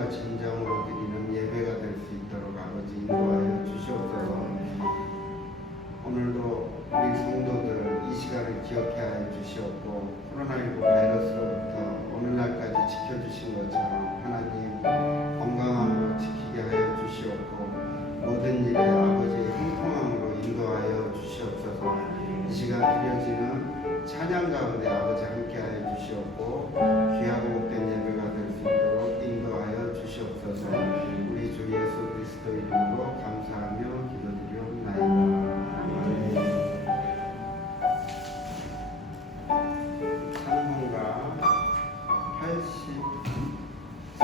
진정과 진정으로 드리는 예배가 될 수 있도록 아버지 인도하여 주시옵소서. 오늘도 우리 성도들 이 시간을 기억해 하여 주시옵고, 코로나19 바이러스로부터 오늘날까지 지켜주신 것처럼 하나님 건강함으로 지키게 하여 주시옵고, 모든 일에 아버지의 형통함으로 인도하여 주시옵소서. 이 시간 드려지는 찬양 가운데 아버지 함께하여 주시옵고, 귀하고 복된 예배가 될 수 있도록 인도하여 주시옵소서. 우리 주 예수 그리스도 이름으로 감사하며 기도드리옵나이다. 찬송가 80장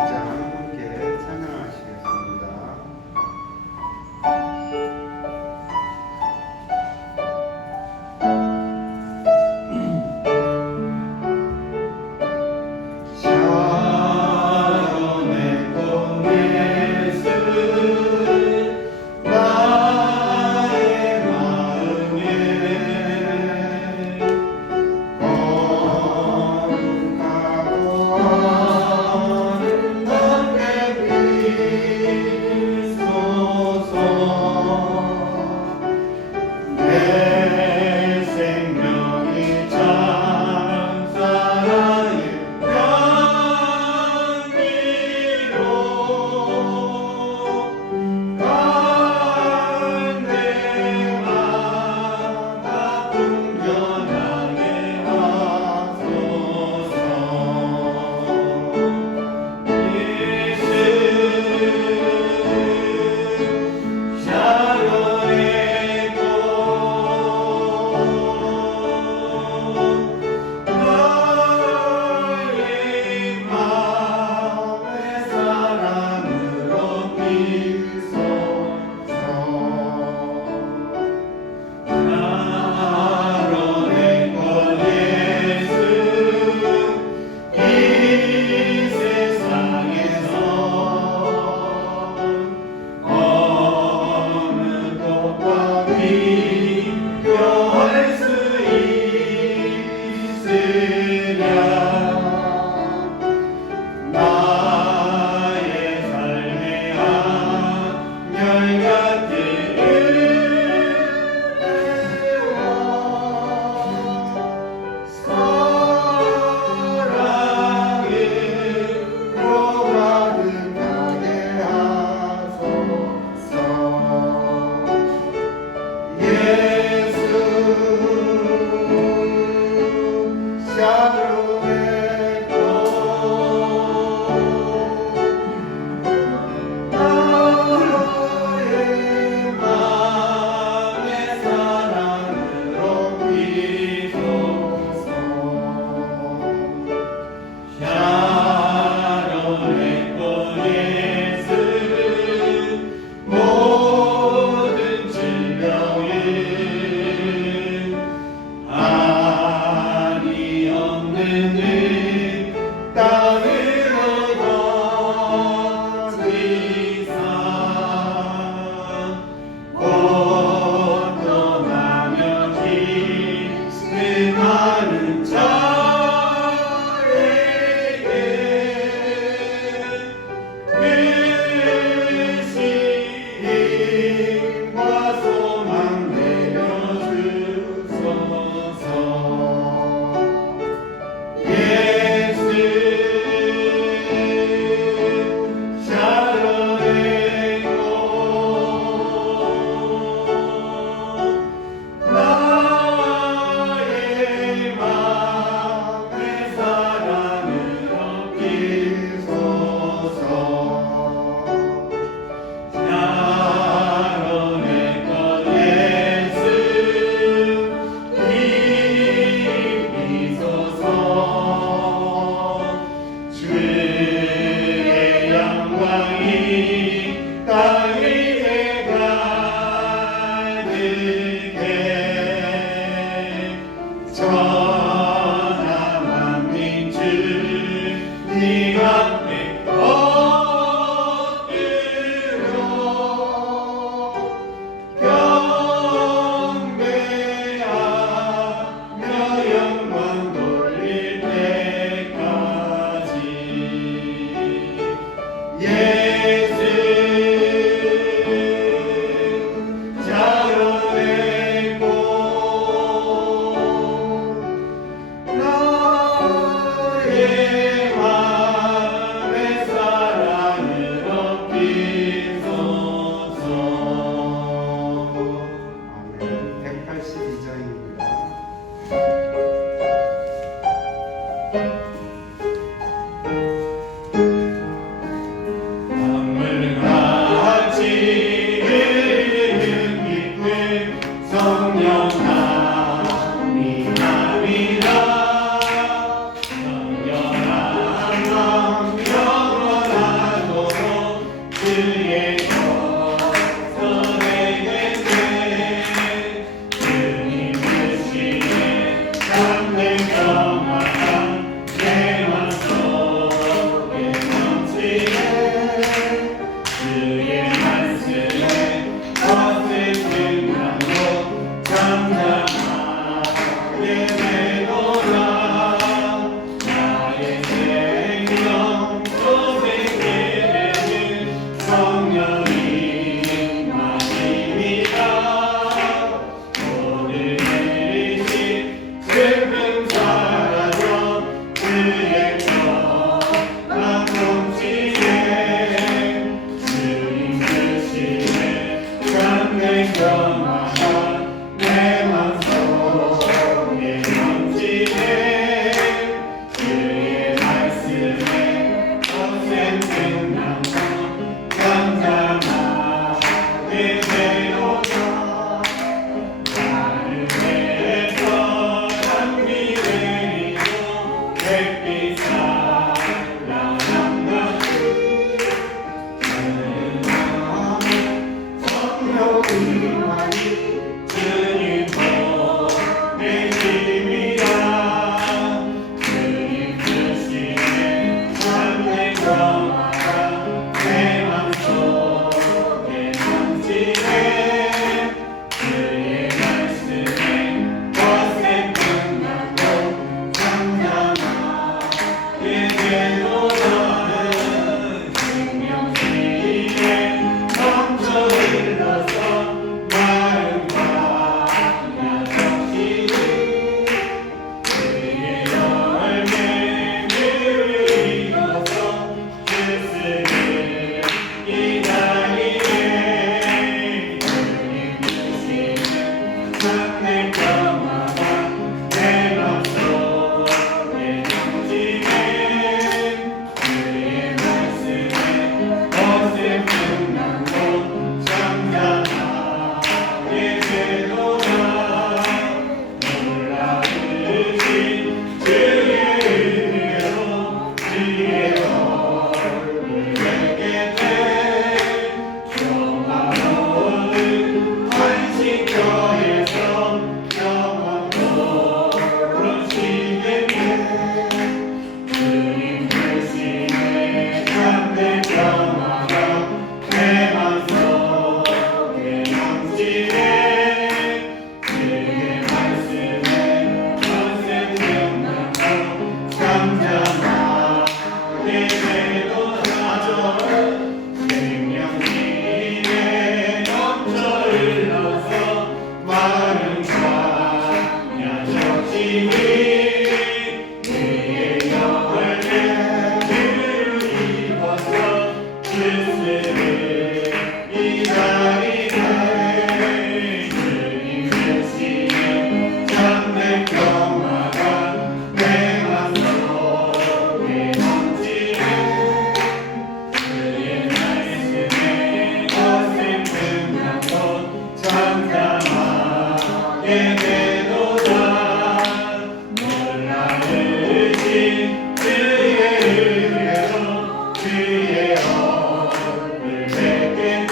주의 얼굴 뵙겠네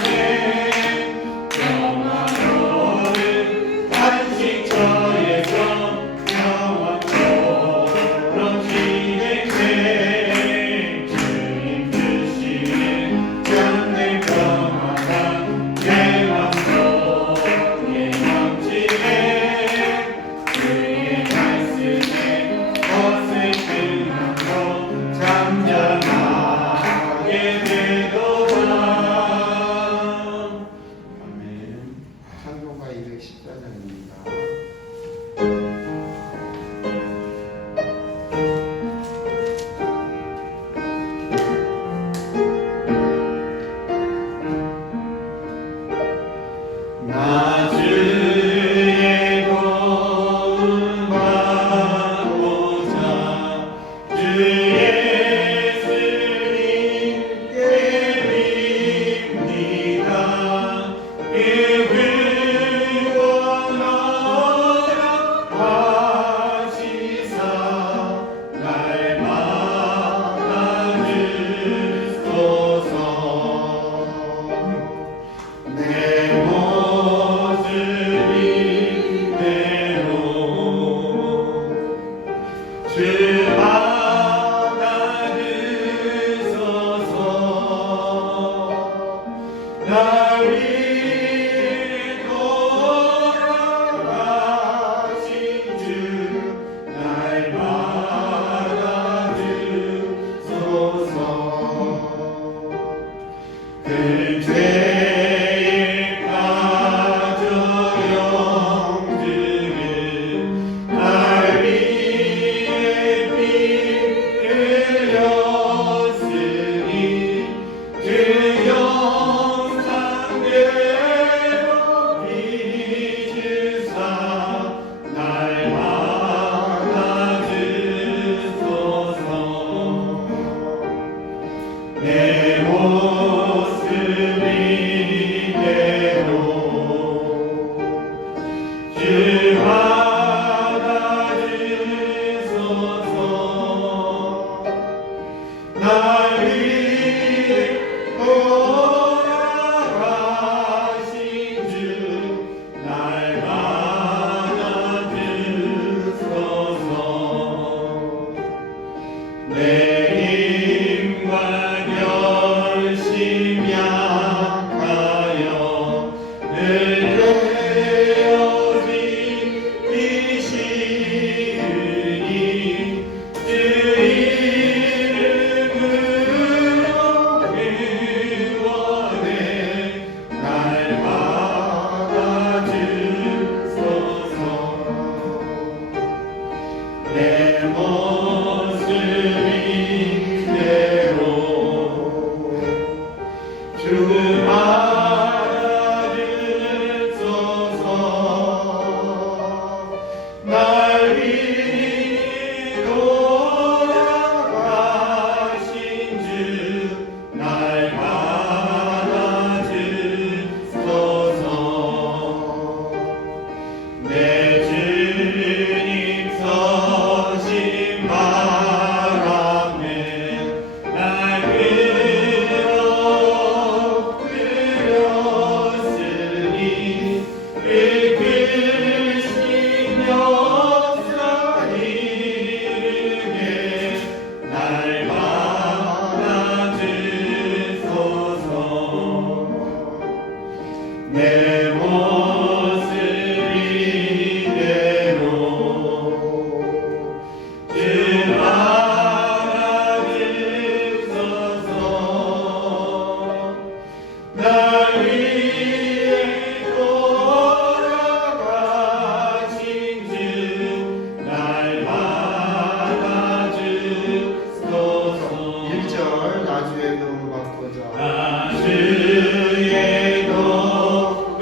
찬송가 214장입니다. 나 주의 도움 받고자 주 예수님께 빕니다. 그 구원하라 하시사 날마다 주소서. 내 모습이 대로 주 받아주소서. 날 위해 돌아가신 주 날마다 주소서. 그 죄의 가족 영들은 날 위해 피 흘렸으니 그 영상대로 빚으사 날마다 주소서. 내 모습이 대로 주 받아주소서. 날 위해 돌아가신 주 날마다 주소서. 내 힘과 결심 약하여 늘 되어진 이시으니 주 이름으로 구원해 날마다 주소서. 내 모습이 대로 주 받아주소서. 날 위해 돌아가신 주 날마다 주소서. 내 주님 서신 바람에 날 끌어들였으니 그 크신 역사 이르게 날마다 주소서. 내 모습이 대로 주 받아주소서. 날 위해 돌아가신 주 날마다 주소서. 1절 나주의 도움 받고자 나 주의 도움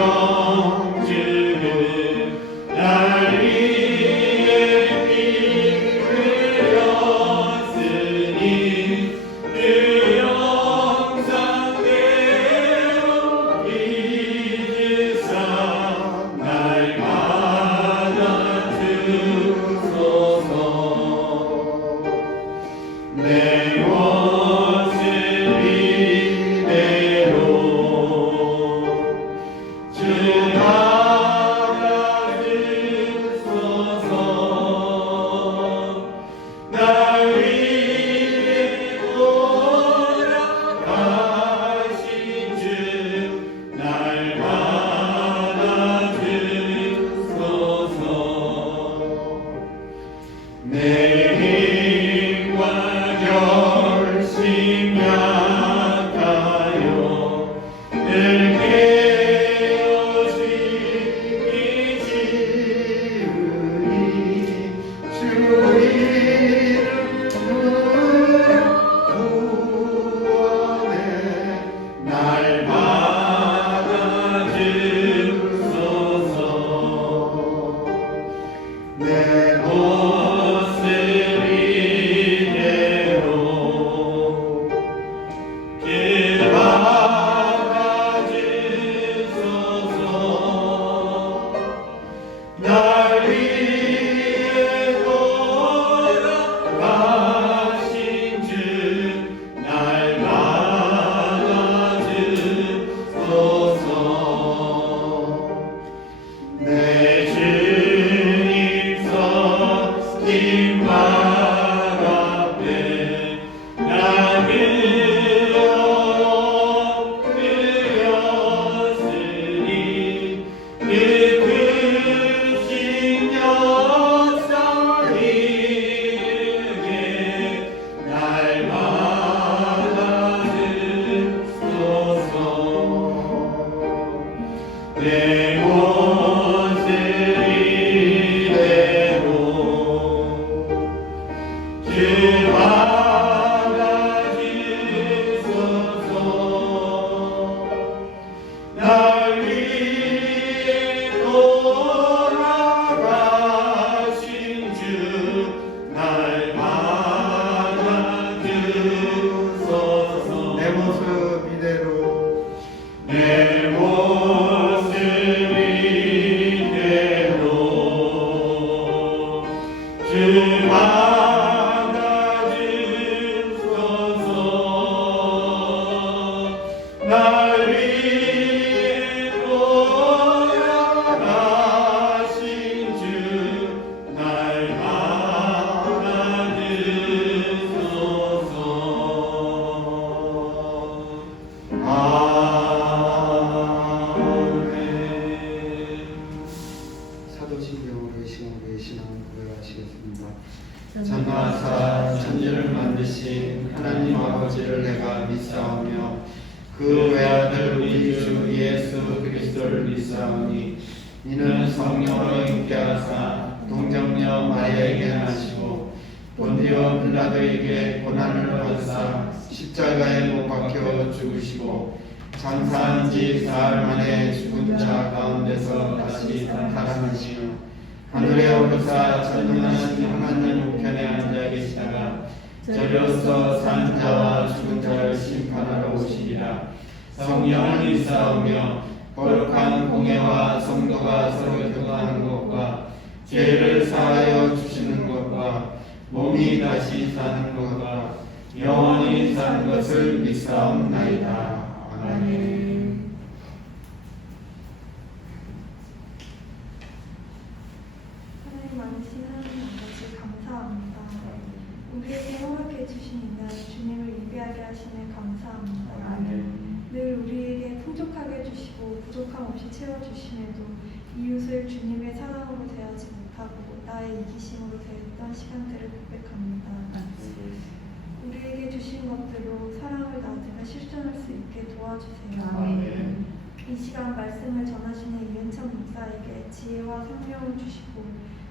영주는 날 위해 피 흘렸으니 그 영상대로 믿으사 날마다 주소서. 내 모습 이대로 주 받아주소서. 날 위해 돌아가신 주 날 받아주소서. 내 힘과 결심 약하여 늘 깨어지기 지으니 주 이름으로 구원해 날 받아주소서. 내 모습 이대로 길 받아주소서. 날 위해 돌아가신 주 날 받아주소서. 내 주님 섞인 발 앞에 나는 엎드렸으니 그 크신 역사 이르게 날 받아주소서. 내 모습 이대로 주 받아주소서. 날 위해 돌아가신 주 날 받아주소서. 내 모습 이대로 내 모습 이대로 주 받아주소서. 날 위해 돌아가신 주 날 받아주소서. 아멘. 사도신경으로 이 시간 우리의 신앙을 고백하시겠습니다. 전능하사 천지를 만드신 하나님 아버지를 내가 믿사오며 그 외아들 우리 주 예수 그리스도를 믿사오니 이는 성령으로 잉태하사 동정녀 마리아에게 나시고 본디오 빌라도에게 고난을 받으사 십자가에 못 박혀 죽으시고 장사한 지 사흘 만에 죽은 자 가운데서 다시 살아나시며 하늘에 오르사 전능하신 하나님 우편에 앉아 계시다가 저리로서 산 자와 죽은 자를 심판하러 오시리라. 성령을 믿사오며 거룩한 공예와 성도가 서로 교도하는 것과 죄를 사하여 주시는 것과 몸이 다시 사는 것과 영원히 사는 것을 믿사옵나이다. 아멘. 하나님 많으신 하나님 아버지 감사합니다. 우리에게 허락해 주신 이날 주님을 예배하게 하시네 감사합니다. 늘 우리에게 풍족하게 주시고 부족함 없이 채워주심에도 이웃을 주님의 사랑으로 대하지 못하고 나의 이기심으로 대했던 시간들을 고백합니다. 우리에게 주신 것들로 사랑을 나누며 실천할 수 있게 도와주세요. 이 시간 말씀을 전하시는 이은천 목사에게 지혜와 성령을 주시고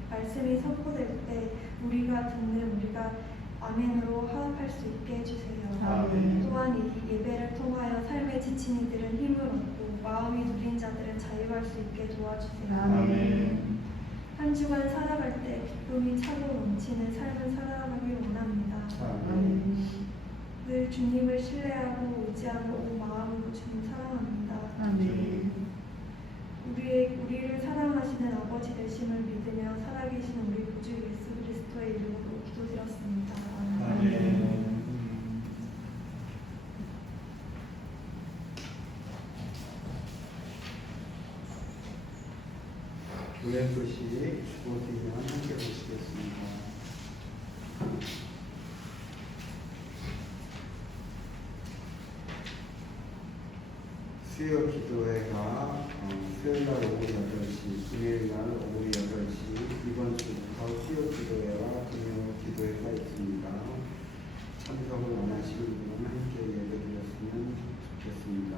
말씀이 선포될 때 우리가 듣는 우리가 아멘으로 화합할 수 있게 해주세요. 또한 이 예배를 통하여 삶에 지친 이들은 힘을 얻고 마음이 눌린 자들은 자유할 수 있게 도와주세요. 아멘. 한 주간 살아갈 때 기쁨이 차고 넘치는 삶을 살아가길 원합니다. 아멘. 늘 주님을 신뢰하고 의지하고 온 마음으로 주님 사랑합니다. 아멘. 우리를 사랑하시는 아버지 되심을 믿으며 살아계신 우리 구주 예수 그리스도의 이름으로 기도드렸습니다. 아멘. 교회 소식 주보드리면 함께 보시겠습니다. 수요 기도회가 수요일날 오후 8시, 금요일날 오후 8시, 이번 주부터 수요 기도회와 금요 기도회가 있습니다. 참석을 원하시는 분은 함께 예배드렸으면 좋겠습니다.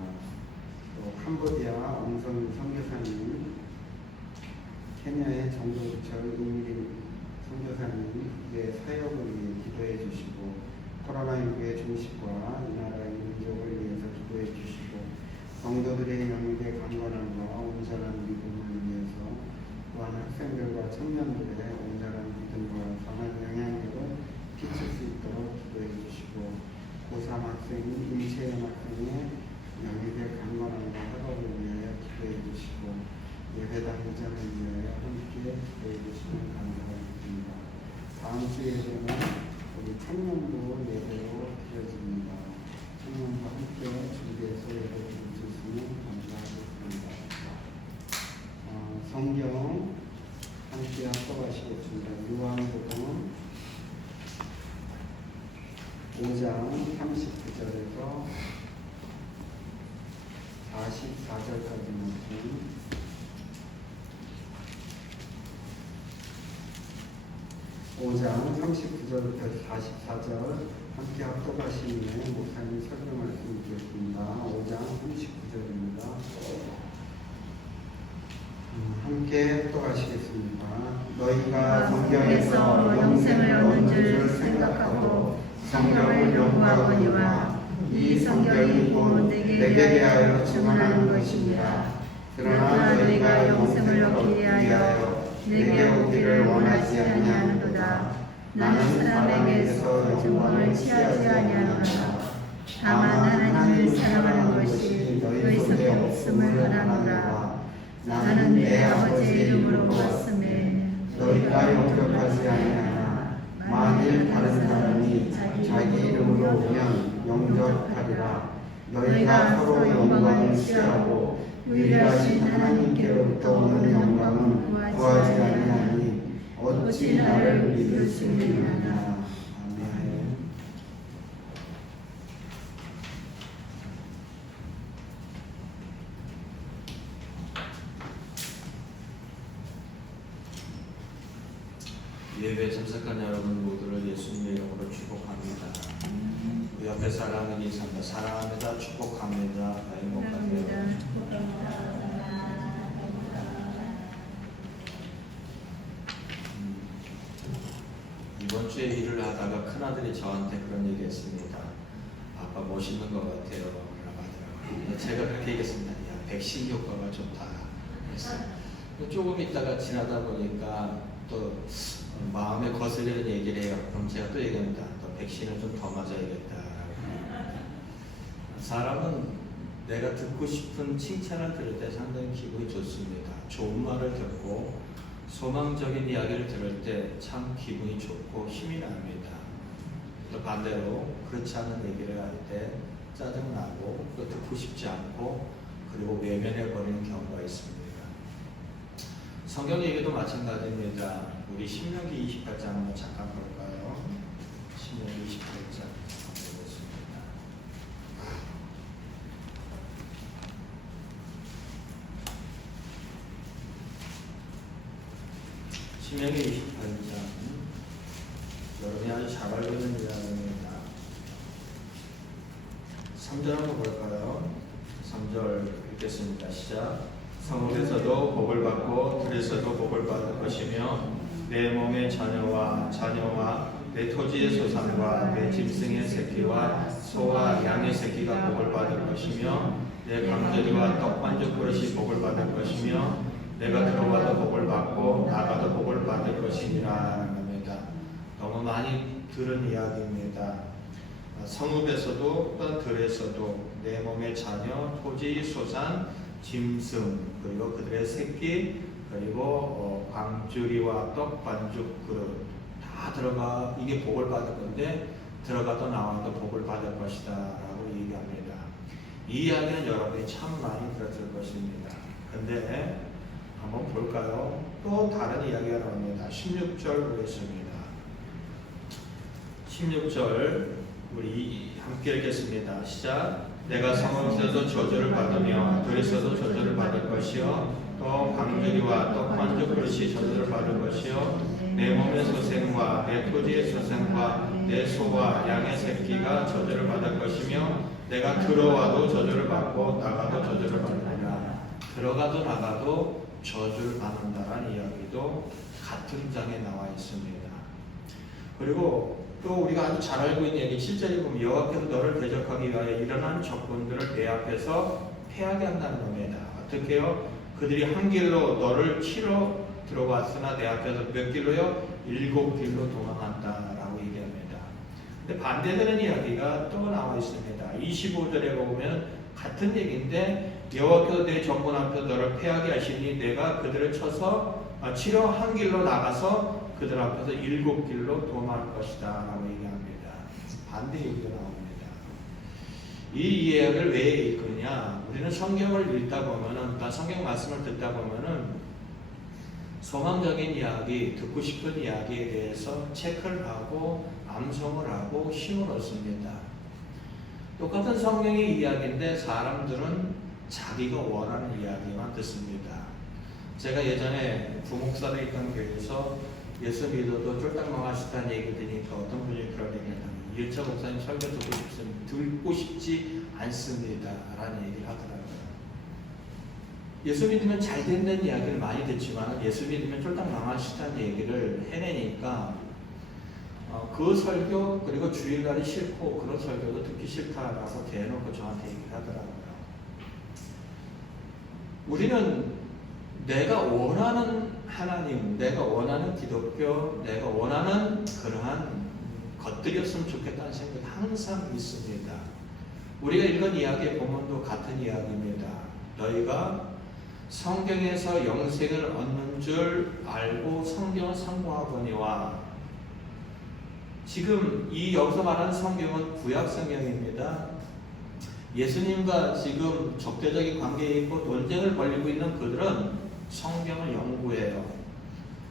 또 캄보디아 옹성 선교사님, 케냐의 정도부처 이미리 선교사님의 사역을 위해 기도해 주시고, 코로나19의 종식과 이 나라의 민족을 위해서 기도해 주시고, 성도들의 영역의 강건함과 온전한 믿음을 위해서, 또한 학생들과 청년들의 온전한 믿음과 강한 영향력을 끼칠 수 있도록 기도해 주시고, 고3 학생, 임채연 학생의 영역의 강건함과 학업을 위하여 기도해 주시고, 예배당 이전을 위하여 함께 기도해 주시면 감사하겠습니다. 다음 주 예배는 우리 청년부 예배로 드려집니다. 청년부 함께 준비해서 예배 드리셨으면 감사하겠습니다. 성경 함께 합독하시겠습니다. 요한복음 5장 39절에서 44절까지 말씀. 5장 39절부터 44절 함께 합독하시는 목사님 설교 말씀 드리겠습니다. 5장 39절입니다. 함께 합독하시겠습니다. 너희가 성경에서 영생을 얻는 줄 생각하고 성경을 연구하거니와 이 성경이 곧 내게 대하여 증언하는 것입니다. 그러나 너희가 영생을 얻기 위하여 내게 오기를 원하지 아니하는도다. 나는 사람에게서 영광을 취하지 아니하노라. 다만 하나님을 사랑하는 것이 너희 속에 없음을 바라노라. 나는 내 아버지의 이름으로 왔음에 너희가 영접하지 아니하나 만일 다른 사람이 자기 이름으로 오면 영접하리라. 너희가 서로 영광을 취하고 유일하신 하나님께로부터 오는 영광은 구하지 아니하니 어찌 나를 믿을 수 있느냐. 아멘. 예배에 참석한 여러분 모두를 예수님의 이름으로 축복합니다. 우리 옆에 사랑은 인사합니다. 사랑합니다. 축복합니다. 행복하세요. 이번 주에 일을 하다가 큰아들이 저한테 그런 얘기 했습니다. 아빠 멋있는 것 같아요. 라고 하더라고요. 제가 그렇게 얘기했습니다. 야, 백신 효과가 좋다. 그랬어요. 조금 있다가 지나다 보니까 또 마음에 거슬리는 얘기를 해요. 그럼 제가 또 얘기합니다. 너 백신을 좀 더 맞아야겠다. 사람은 내가 듣고 싶은 칭찬을 들을 때 상당히 기분이 좋습니다. 좋은 말을 듣고 소망적인 이야기를 들을 때 참 기분이 좋고 힘이 납니다. 또 반대로 그렇지 않은 얘기를 할 때 짜증나고 또 듣고 싶지 않고 그리고 외면해버리는 경우가 있습니다. 성경 얘기도 마찬가지입니다. 우리 신명기 28장 한번 잠깐 볼까요? 신명기 28장 보겠습니다. 신명기 28장 여러분이 아주 잘 알고 있는 이야기입니다. 3절 한번 볼까요? 3절 읽겠습니다. 시작. 성읍에서도 복을 받고 들에서도 복을 받을 것이며 내 몸의 자녀와 내 토지의 소산과 내 짐승의 새끼와 소와 양의 새끼가 복을 받을 것이며 내 강제리와 떡반죽 그릇이 복을 받을 것이며 내가 들어와도 복을 받고 나가도 복을 받을 것이니라 합니다. 너무 많이 들은 이야기입니다. 성읍에서도 또는 들에서도 내 몸의 자녀, 토지, 소산, 짐승, 그리고 그들의 새끼, 그리고 광주리와 떡 반죽 그릇 다 들어가 이게 복을 받을 건데 들어가도 나와도 복을 받을 것이다 라고 얘기합니다. 이 이야기는 여러분이 참 많이 들었을 것입니다. 근데 한번 볼까요? 또 다른 이야기가 나옵니다. 16절 보겠습니다. 16절 우리 함께 읽겠습니다. 시작. 내가 성읍에서도 저주를 받으며 들에서도 저주를 받을 것이요 또 강주리와 떡 반죽 그릇이 저주를 받을 것이요 내 몸의 소생과 내 토지의 소생과 내 소와 양의 새끼가 저주를 받을 것이며 내가 들어와도 저주를 받고 나가도 저주를 받느니라. 들어가도 나가도 저주를 받는다라는 이야기도 같은 장에 나와 있습니다. 그리고 또 우리가 아주 잘 알고 있는 얘기 7절에 보면 여호와께서 너를 대적하기 위하여 일어난 적군들을 내 앞에서 패하게 한다는 겁니다. 어떻게 해요? 그들이 한 길로 너를 치러 들어왔으나 내 앞에서 몇 길로요? 7길로 도망한다라고 얘기합니다. 근데 반대되는 이야기가 또 나와 있습니다. 25절에 보면 같은 얘기인데 여호와께서 내 적군 앞에서 너를 패하게 하시니 내가 그들을 치러 한 길로 나가서 그들 앞에서 7길로 도망할 것이다 라고 얘기합니다. 반대 얘기가 나옵니다. 이 이야기를 왜 읽느냐? 우리는 성경을 읽다 보면은, 성경 말씀을 듣다 보면은 소망적인 이야기, 듣고 싶은 이야기에 대해서 체크를 하고 암송을 하고 힘을 얻습니다. 똑같은 성경의 이야기인데 사람들은 자기가 원하는 이야기만 듣습니다. 제가 예전에 부목사로 있던 교회에서 예수 믿어도 쫄딱 망하시다는 얘기를 들으니까 어떤 분이 그런 얘기를 하냐면 이일차 목사님 설교 듣고 싶지 않습니다 라는 얘기를 하더라고요. 예수 믿으면 잘 된다는 이야기를 많이 듣지만 예수 믿으면 쫄딱 망하시다는 얘기를 해내니까 그 설교 그리고 주일날이 싫고 그런 설교도 듣기 싫다라고 대놓고 저한테 얘기를 하더라고요. 우리는 내가 원하는 하나님, 내가 원하는 기독교, 내가 원하는 그러한 것들이었으면 좋겠다는 생각이 항상 있습니다. 우리가 읽은 이야기의 본문도 같은 이야기입니다. 너희가 성경에서 영생을 얻는 줄 알고 성경을 상고하거니와 지금 이 여기서 말하는 성경은 구약 성경입니다. 예수님과 지금 적대적인 관계에 있고 논쟁을 벌이고 있는 그들은 성경을 연구해요.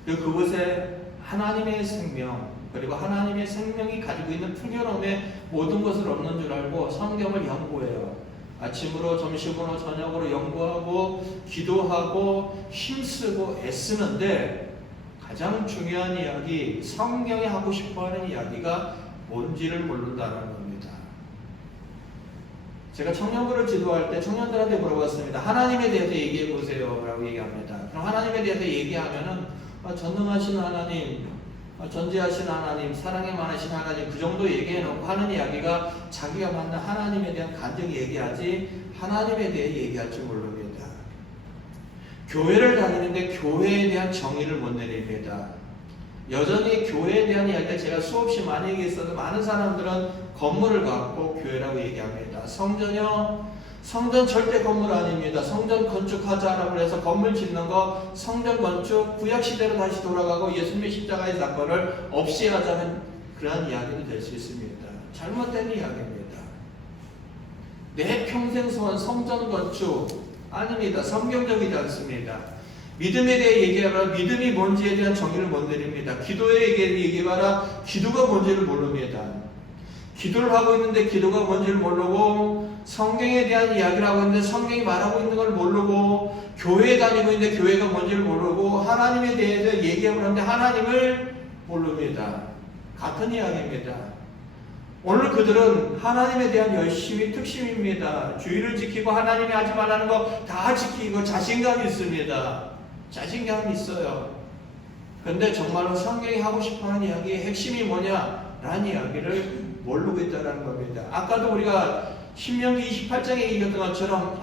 그리고 그곳에 하나님의 생명 그리고 하나님의 생명이 가지고 있는 풍요로움의 모든 것을 얻는 줄 알고 성경을 연구해요. 아침으로 점심으로 저녁으로 연구하고 기도하고 힘쓰고 애쓰는데 가장 중요한 이야기 성경이 하고 싶어하는 이야기가 뭔지를 모른다는 겁니다. 제가 청년부를 지도할 때 청년들한테 물어봤습니다. 하나님에 대해서 얘기해 보세요 라고 얘기합니다. 그럼 하나님에 대해서 얘기하면은 전능하신 하나님, 전지하신 하나님, 사랑에 많으신 하나님 그 정도 얘기해 놓고 하는 이야기가 자기가 만난 하나님에 대한 간증 얘기하지 하나님에 대해 얘기할 줄 모릅니다. 교회를 다니는데 교회에 대한 정의를 못 내립니다. 여전히 교회에 대한 이야기가 제가 수없이 많이 얘기했어도 많은 사람들은 건물을 갖고 교회라고 얘기합니다. 성전이요? 성전 절대 건물 아닙니다. 성전 건축하자라고 해서 건물 짓는 거 성전 건축 구약시대로 다시 돌아가고 예수님의 십자가의 사건을 없이 하자는 그러한 이야기도 될 수 있습니다. 잘못된 이야기입니다. 내 평생 소원 성전 건축 아닙니다. 성경적이지 않습니다. 믿음에 대해 얘기해봐라. 믿음이 뭔지에 대한 정의를 못 내립니다. 기도에 대해 얘기해봐라. 기도가 뭔지를 모릅니다. 기도를 하고 있는데 기도가 뭔지를 모르고 성경에 대한 이야기를 하고 있는데 성경이 말하고 있는 걸 모르고 교회에 다니고 있는데 교회가 뭔지를 모르고 하나님에 대해서 얘기하고 있는데 하나님을 모릅니다. 같은 이야기입니다. 오늘 그들은 하나님에 대한 열심이 특심입니다. 주의를 지키고 하나님이 하지 말라는 거 다 지키고 자신감이 있습니다. 자신감이 있어요. 근데 정말로 성경이 하고 싶어하는 이야기의 핵심이 뭐냐라는 이야기를 모르고 있다는 겁니다. 아까도 우리가 신명기 28장에 얘기했던 것처럼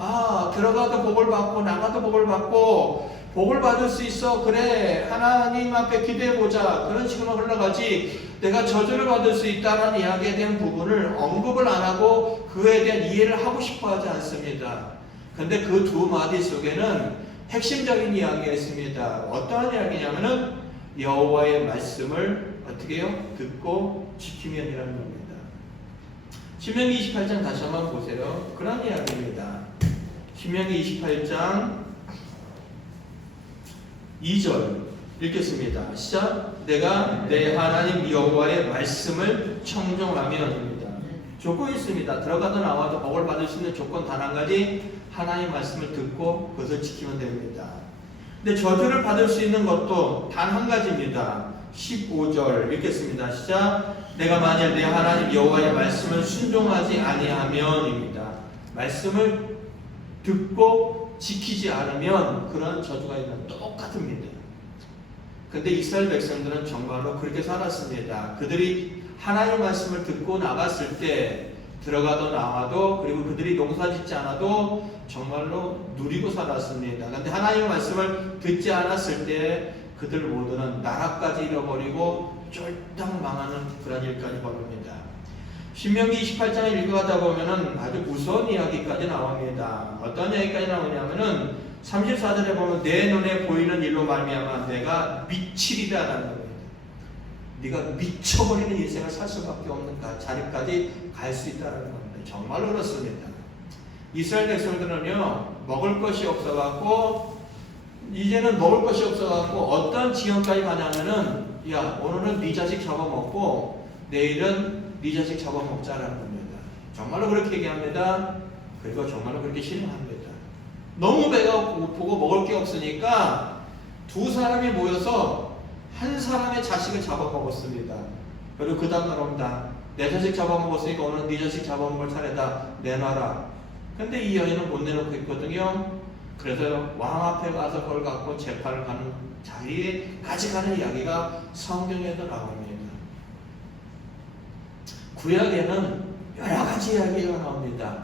들어가도 복을 받고 나가도 복을 받고 복을 받을 수 있어. 그래, 하나님 앞에 기대해보자. 그런 식으로 흘러가지, 내가 저주를 받을 수 있다는 이야기에 대한 부분을 언급을 안 하고 그에 대한 이해를 하고 싶어 하지 않습니다. 근데 그 두 마디 속에는 핵심적인 이야기가 있습니다. 어떠한 이야기냐면은 여호와의 말씀을 어떻게 해요? 듣고 지키면이라는 겁니다. 신명기 28장 다시 한번 보세요. 그런 이야기입니다. 신명기 28장 2절 읽겠습니다. 시작. 내가 내 하나님 여호와의 말씀을 청종하면입니다. 조건이 있습니다. 들어가도 나와도 복을 받을 수 있는 조건 단 한 가지, 하나님 말씀을 듣고 그것을 지키면 됩니다. 근데 저주를 받을 수 있는 것도 단 한 가지입니다. 15절 읽겠습니다. 시작. 내가 만일 내 하나님 여호와의 말씀을 순종하지 아니하면입니다. 말씀을 듣고 지키지 않으면 그런 저주가 있는 똑같습니다. 근데 이스라엘 백성들은 정말로 그렇게 살았습니다. 그들이 하나님 말씀을 듣고 나갔을 때 들어가도 나와도, 그리고 그들이 농사짓지 않아도 정말로 누리고 살았습니다. 근데 하나님 말씀을 듣지 않았을 때 그들 모두는 나라까지 잃어버리고 쫄딱 망하는 그런 일까지 벌입니다. 신명기 28장을 읽어가다 보면은 아주 무서운 이야기까지 나옵니다. 어떤 이야기까지 나오냐면은 34절에 보면 내 눈에 보이는 일로 말미암아 내가 미치리라라는 겁니다. 네가 미쳐버리는 인생을 살 수밖에 없는 자리까지 갈 수 있다는 겁니다. 정말로 그렇습니다. 이스라엘 백성들은요, 먹을 것이 없어갖고, 이제는 먹을 것이 없어갖고 어떤 지형까지 가냐면은, 야, 오늘은 네 자식 잡아먹고 내일은 네 자식 잡아먹자라는 겁니다. 정말로 그렇게 얘기합니다. 그리고 정말로 그렇게 실행합니다. 너무 배가 고프고 먹을 게 없으니까 두 사람이 모여서 한 사람의 자식을 잡아먹었습니다. 그리고 그 다음날 옵니다. 내 자식 잡아먹었으니까 오늘 네 자식 잡아먹을 차례다. 내놔라. 근데 이 여인은 못 내놓고 있거든요. 그래서 왕 앞에 가서 그걸 갖고 재판을 가는 자리에까지 가는 이야기가 성경에도 나옵니다. 구약에는 여러 가지 이야기가 나옵니다.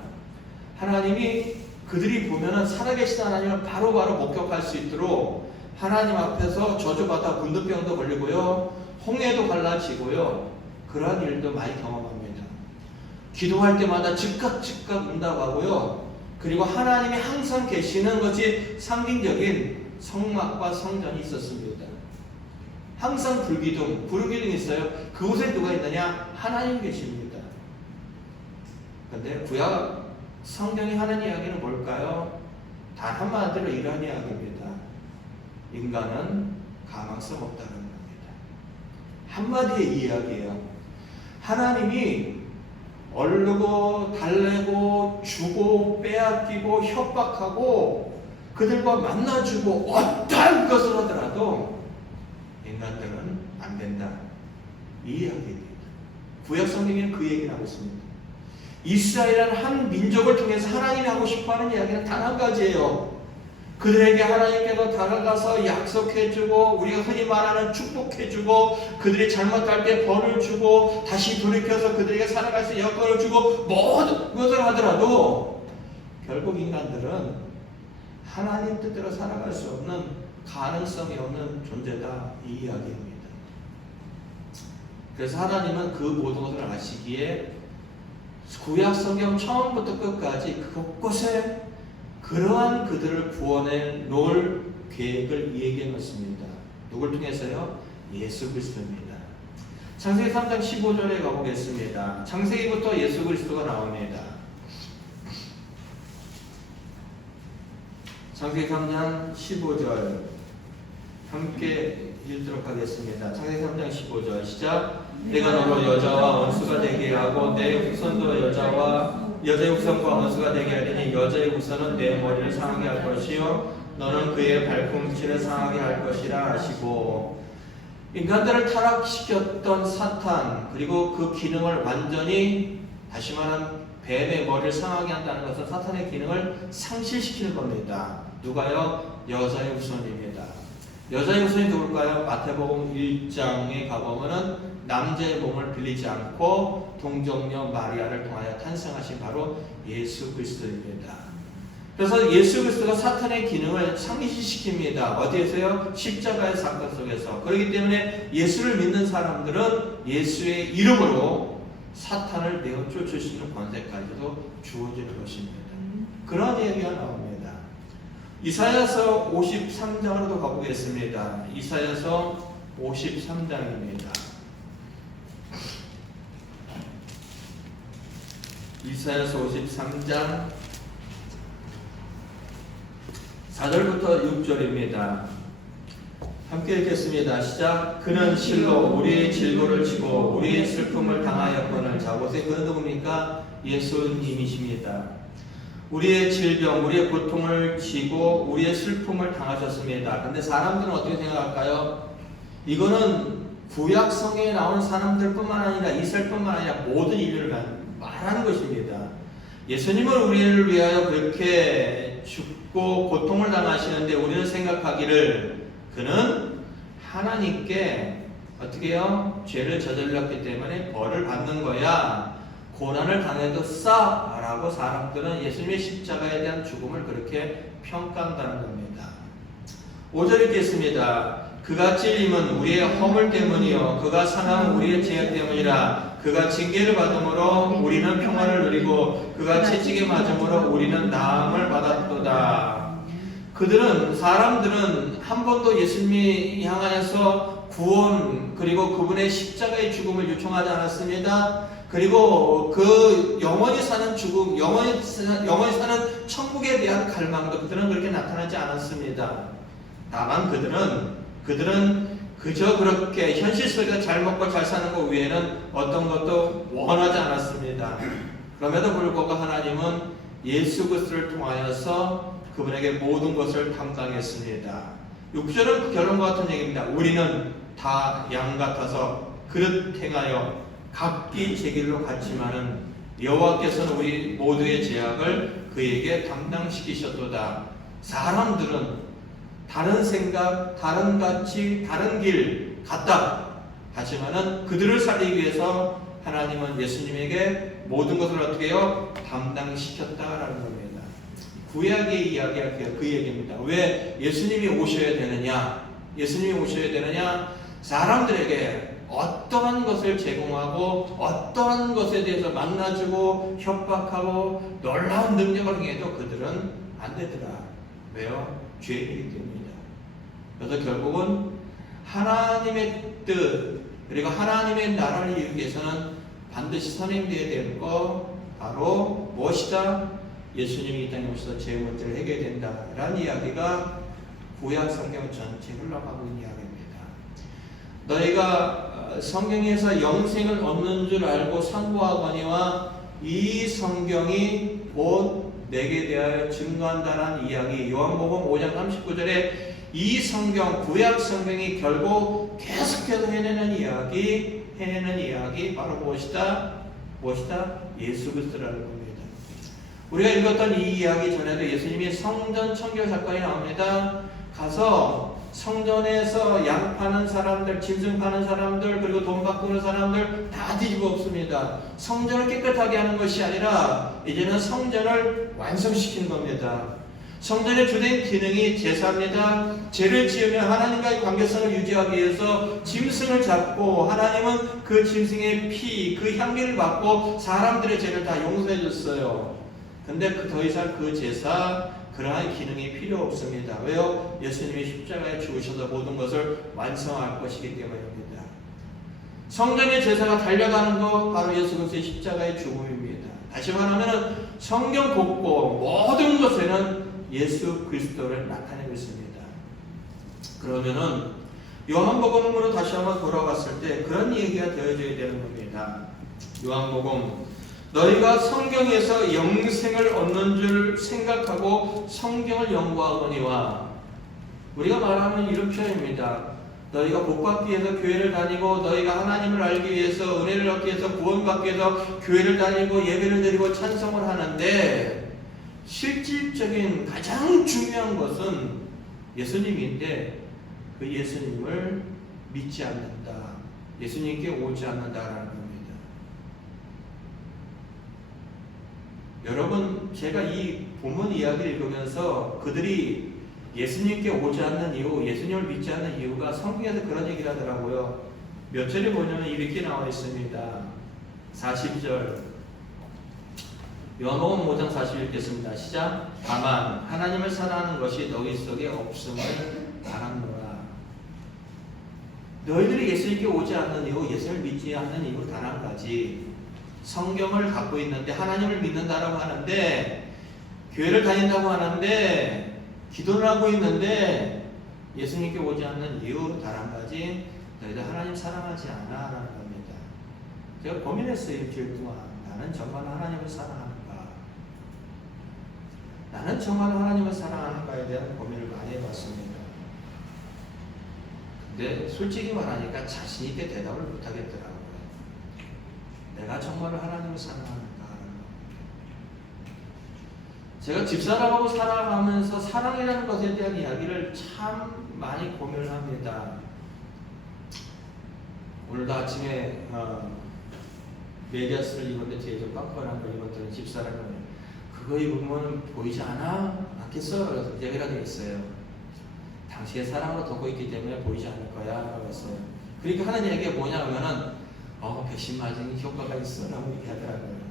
하나님이 그들이 보면은 살아계신 하나님을 바로바로 목격할 수 있도록 하나님 앞에서 저주받아 문둥병도 걸리고요, 홍해도 갈라지고요, 그러한 일도 많이 경험합니다. 기도할 때마다 즉각 응답하고요, 그리고 하나님이 항상 계시는 것이 상징적인 성막과 성전이 있었습니다. 항상 불기둥이 있어요. 그곳에 누가 있느냐? 하나님 계십니다. 그런데 구약 성경이 하는 이야기는 뭘까요? 단 한마디로 이러한 이야기입니다. 인간은 가망성 없다는 겁니다. 한마디의 이야기예요. 하나님이 얼르고 달래고 주고 빼앗기고 협박하고 그들과 만나주고 어떠한 것을 하더라도 인간들은 안 된다. 이 이야기입니다. 구약 성경에는 그 얘기를 하고 있습니다. 이스라엘이라는 한 민족을 통해서 하나님이 하고 싶어하는 이야기는 단 한 가지예요. 그들에게 하나님께서 다가가서 약속해주고, 우리가 흔히 말하는 축복해주고, 그들이 잘못할 때 벌을 주고, 다시 돌이켜서 그들에게 살아갈 수 있는 여건을 주고, 모든 것을 하더라도 결국 인간들은 하나님 뜻대로 살아갈 수 없는, 가능성이 없는 존재다. 이 이야기입니다. 그래서 하나님은 그 모든 것을 아시기에 구약 성경 처음부터 끝까지 그곳에 그러한 그들을 구원해 놓을 계획을 얘기해 놓습니다. 누굴 통해서요? 예수 그리스도입니다. 창세기 3장 15절에 가보겠습니다. 창세기부터 예수 그리스도가 나옵니다. 창세기 3장 15절 함께 읽도록 하겠습니다. 창세기 3장 15절 시작. 내가 너로 여자와 원수가 되게 하고 내 후손도 여자의 후손과 원수가 되게 하리니 여자의 후손은 내 머리를 상하게 할 것이요 너는 그의 발꿈치를 상하게 할 것이라 하시고, 인간들을 타락시켰던 사탄, 그리고 그 기능을 완전히, 다시 말하면 뱀의 머리를 상하게 한다는 것은 사탄의 기능을 상실시키는 겁니다. 누가요? 여자의 후손입니다. 여자의 후손이 누굴까요? 마태복음 1장에 가보면은 남자의 몸을 빌리지 않고 동정녀 마리아를 통하여 탄생하신 바로 예수 그리스도입니다. 그래서 예수 그리스도가 사탄의 기능을 상실시킵니다. 어디에서요? 십자가의 사건 속에서. 그렇기 때문에 예수를 믿는 사람들은 예수의 이름으로 사탄을 내어 쫓을 수 있는 권세까지도 주어지는 것입니다. 그런 얘기가 나옵니다. 이사야서 53장으로도 가보겠습니다. 이사야서 53장입니다. 이사야서 53장 4절부터 6절입니다. 함께 읽겠습니다. 시작. 그는 실로 우리의 질고를 지고 우리의 슬픔을 당하였거늘. 자 보세요. 그는 누굽니까? 예수님이십니다. 우리의 질병, 우리의 고통을 지고 우리의 슬픔을 당하셨습니다. 근데 사람들은 어떻게 생각할까요? 이거는 구약 성경에 나오는 사람들뿐만 아니라 이스라엘뿐만 아니라 모든 인류를 말하는 것입니다. 예수님은 우리를 위하여 그렇게 죽고 고통을 당하시는데 우리는 생각하기를 그는 하나님께 어떻게 해요? 죄를 저질렀기 때문에 벌을 받는 거야. 고난을 당해도 싸라고 사람들은 예수님의 십자가에 대한 죽음을 그렇게 평가한다는 겁니다. 5절 읽겠습니다. 그가 찔림은 우리의 허물 때문이요 그가 상함은 우리의 죄악 때문이라. 그가 징계를 받음으로 우리는 평안을 누리고 그가 채찍에 맞음으로 우리는 나음을 받았도다. 그들은 사람들은 한 번도 예수님이 향하여서 구원 그리고 그분의 십자가의 죽음을 요청하지 않았습니다. 그리고 그 영원히 사는 죽음, 영원히 사는 천국에 대한 갈망도 그들은 그렇게 나타나지 않았습니다. 다만 그들은 그저 그렇게 현실 속에서 잘 먹고 잘 사는 것 외에는 어떤 것도 원하지 않았습니다. 그럼에도 불구하고 하나님은 예수 그리스도를 통하여서 그분에게 모든 것을 담당했습니다. 6절은 결론과 같은 얘기입니다. 우리는 다 양 같아서 그릇 행하여 각기 제 길로 갔지만은 여호와께서는 우리 모두의 죄악을 그에게 담당시키셨도다. 사람들은 다른 생각, 다른 가치, 다른 길 갔다. 하지만은 그들을 살리기 위해서 하나님은 예수님에게 모든 것을 어떻게 해요? 담당시켰다라는 겁니다. 구약의 이야기가 그 얘기입니다. 왜 예수님이 오셔야 되느냐? 예수님이 오셔야 되느냐? 사람들에게 어떠한 것을 제공하고 어떠한 것에 대해서 만나주고 협박하고 놀라운 능력을 행해도 그들은 안 되더라. 왜요? 죄인이기 때문이다. 그래서 결국은 하나님의 뜻 그리고 하나님의 나라를 이루기 위해서는 반드시 선행되어야 될 거 바로 무엇이다? 예수님이 이 땅에 오셔서 죄 문제를 해결해야 된다라는 이야기가 구약 성경 전체에 흘러가고 있는 이야기입니다. 너희가 성경에서 영생을 얻는 줄 알고 상고하거니와 이 성경이 곧 내게 대하여 증거한다는 이야기. 요한복음 5장 39절에 이 성경, 구약 성경이 결국 계속해서 해내는 이야기 바로 무엇이다? 예수 그리스도라는 겁니다. 우리가 읽었던 이 이야기 전에도 예수님이 성전 청결 사건이 나옵니다. 가서 성전에서 양 파는 사람들, 짐승 파는 사람들, 그리고 돈 바꾸는 사람들 다 뒤집어 엎습니다. 성전을 깨끗하게 하는 것이 아니라 이제는 성전을 완성시키는 겁니다. 성전의 주된 기능이 제사입니다. 죄를 지으면 하나님과의 관계성을 유지하기 위해서 짐승을 잡고 하나님은 그 짐승의 피, 그 향기를 맡고 사람들의 죄를 다 용서해 줬어요. 근데 더 이상 그 제사, 그러한 기능이 필요 없습니다. 왜요? 예수님이 십자가에 죽으셔서 모든 것을 완성할 것이기 때문입니다. 성전의 제사가 달려가는 것 바로 예수 그리스도의 십자가의 죽음입니다. 다시 말하면 성경 곳곳 모든 것에는 예수 그리스도를 나타내고 있습니다. 그러면은 요한복음으로 다시 한번 돌아갔을 때 그런 얘기가 되어져야 되는 겁니다. 요한복음 너희가 성경에서 영생을 얻는 줄 생각하고 성경을 연구하거니와 우리가 말하는 이런 표현입니다. 너희가 복받기 위해서 교회를 다니고 너희가 하나님을 알기 위해서 은혜를 얻기 위해서 구원받기 위해서 교회를 다니고 예배를 드리고 찬송을 하는데 실질적인 가장 중요한 것은 예수님인데 그 예수님을 믿지 않는다. 예수님께 오지 않는다라는 겁니다. 여러분, 제가 이 본문 이야기를 읽으면서 그들이 예수님께 오지 않는 이유, 예수님을 믿지 않는 이유가 성경에서 그런 얘기를 하더라고요. 몇 절에 보냐면 이렇게 나와 있습니다. 40절. 요한복음 5장 40절 읽겠습니다. 시작. 다만 하나님을 사랑하는 것이 너희 속에 없음을 알았노라. 너희들이 예수님께 오지 않는 이유, 예수를 믿지 않는 이유 단 한 가지. 성경을 갖고 있는데 하나님을 믿는다라고 하는데 교회를 다닌다고 하는데 기도를 하고 있는데 예수님께 오지 않는 이유 단 한 가지. 너희들 하나님 사랑하지 않아 라는 겁니다. 제가 고민했어요. 일주일 동안. 나는 정말 하나님을 사랑하는가? 나는 정말 하나님을 사랑하는가에 대한 고민을 많이 해봤습니다. 근데 솔직히 말하니까 자신 있게 대답을 못 하겠더라고요. 내가 정말 하나님을 사랑하는가? 제가 집사람하고 살아가면서 사랑이라는 것에 대한 이야기를 참 많이 고민을 합니다. 오늘도 아침에 메디아스를 입었는데 뒤에 좀 깜깜한 걸 입었더니 집사람이 그거 입으면 보이지 않겠어? 그래서 얘기를 하게 있어요. 당시의 사랑으로 덮고 있기 때문에 보이지 않을 거야 라고 했어요. 그러니까 하는 얘기가 뭐냐면은 백신맞은 효과가 있어 라고 얘기하더라고요.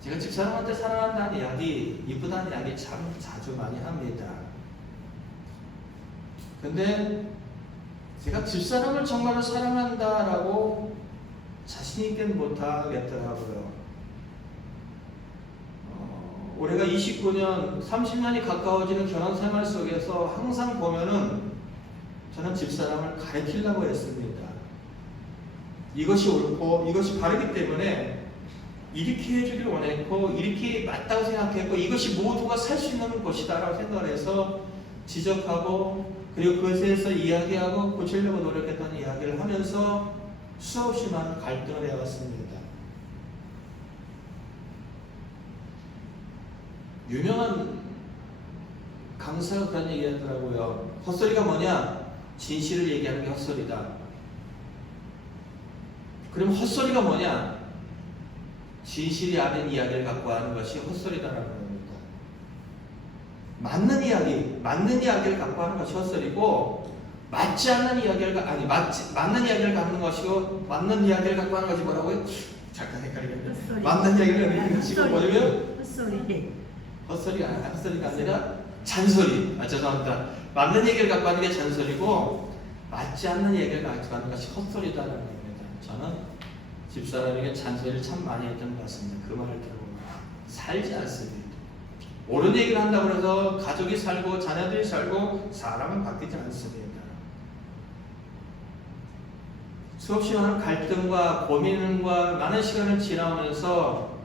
제가 집사람한테 사랑한다는 이야기, 이쁘다는 이야기 참 자주 많이 합니다. 근데 제가 집사람을 정말로 사랑한다라고 자신있게는 못하겠더라고요. 올해가 29년, 30년이 가까워지는 결혼생활 속에서 항상 보면은 저는 집사람을 가르치려고 했습니다. 이것이 옳고 이것이 바르기 때문에 이렇게 해주길 원했고 이렇게 맞다고 생각했고 이것이 모두가 살 수 있는 것이다 라고 생각을 해서 지적하고 그리고 그것에서 이야기하고 고치려고 노력했던 이야기를 하면서 수없이 많은 갈등을 해왔습니다. 유명한 강사가 그런 얘기 하더라고요. 헛소리가 뭐냐? 진실을 얘기하는 게 헛소리다. 그럼 헛소리가 뭐냐? 진실이 아닌 이야기를 갖고 하는 것이 헛소리다라는 겁니다. 맞는 이야기를 갖고 하는 것이 헛소리고 맞지 않는 이야기를 맞는 이야기를 갖는 것이고 맞는 이야기를 갖고 하는 것이 뭐라고요? 잠깐 헷갈리겠네. 맞는 이야기를 갖는 것이고 뭐냐면 헛소리가 아니라 잔소리. 죄송합니다. 맞는 얘기를 갖고 하는 게 잔소리고 맞지 않는 얘기를 갖고 하는 것이 헛소리다라는 겁니다. 저는 집사람에게 잔소리를 참 많이 했던 것 같습니다. 그 말을 들어보면 살지 않습니다. 옳은 얘기를 한다고 해서 가족이 살고 자녀들이 살고 사람은 바뀌지 않습니다. 수없이 많은 갈등과 고민과 많은 시간을 지나오면서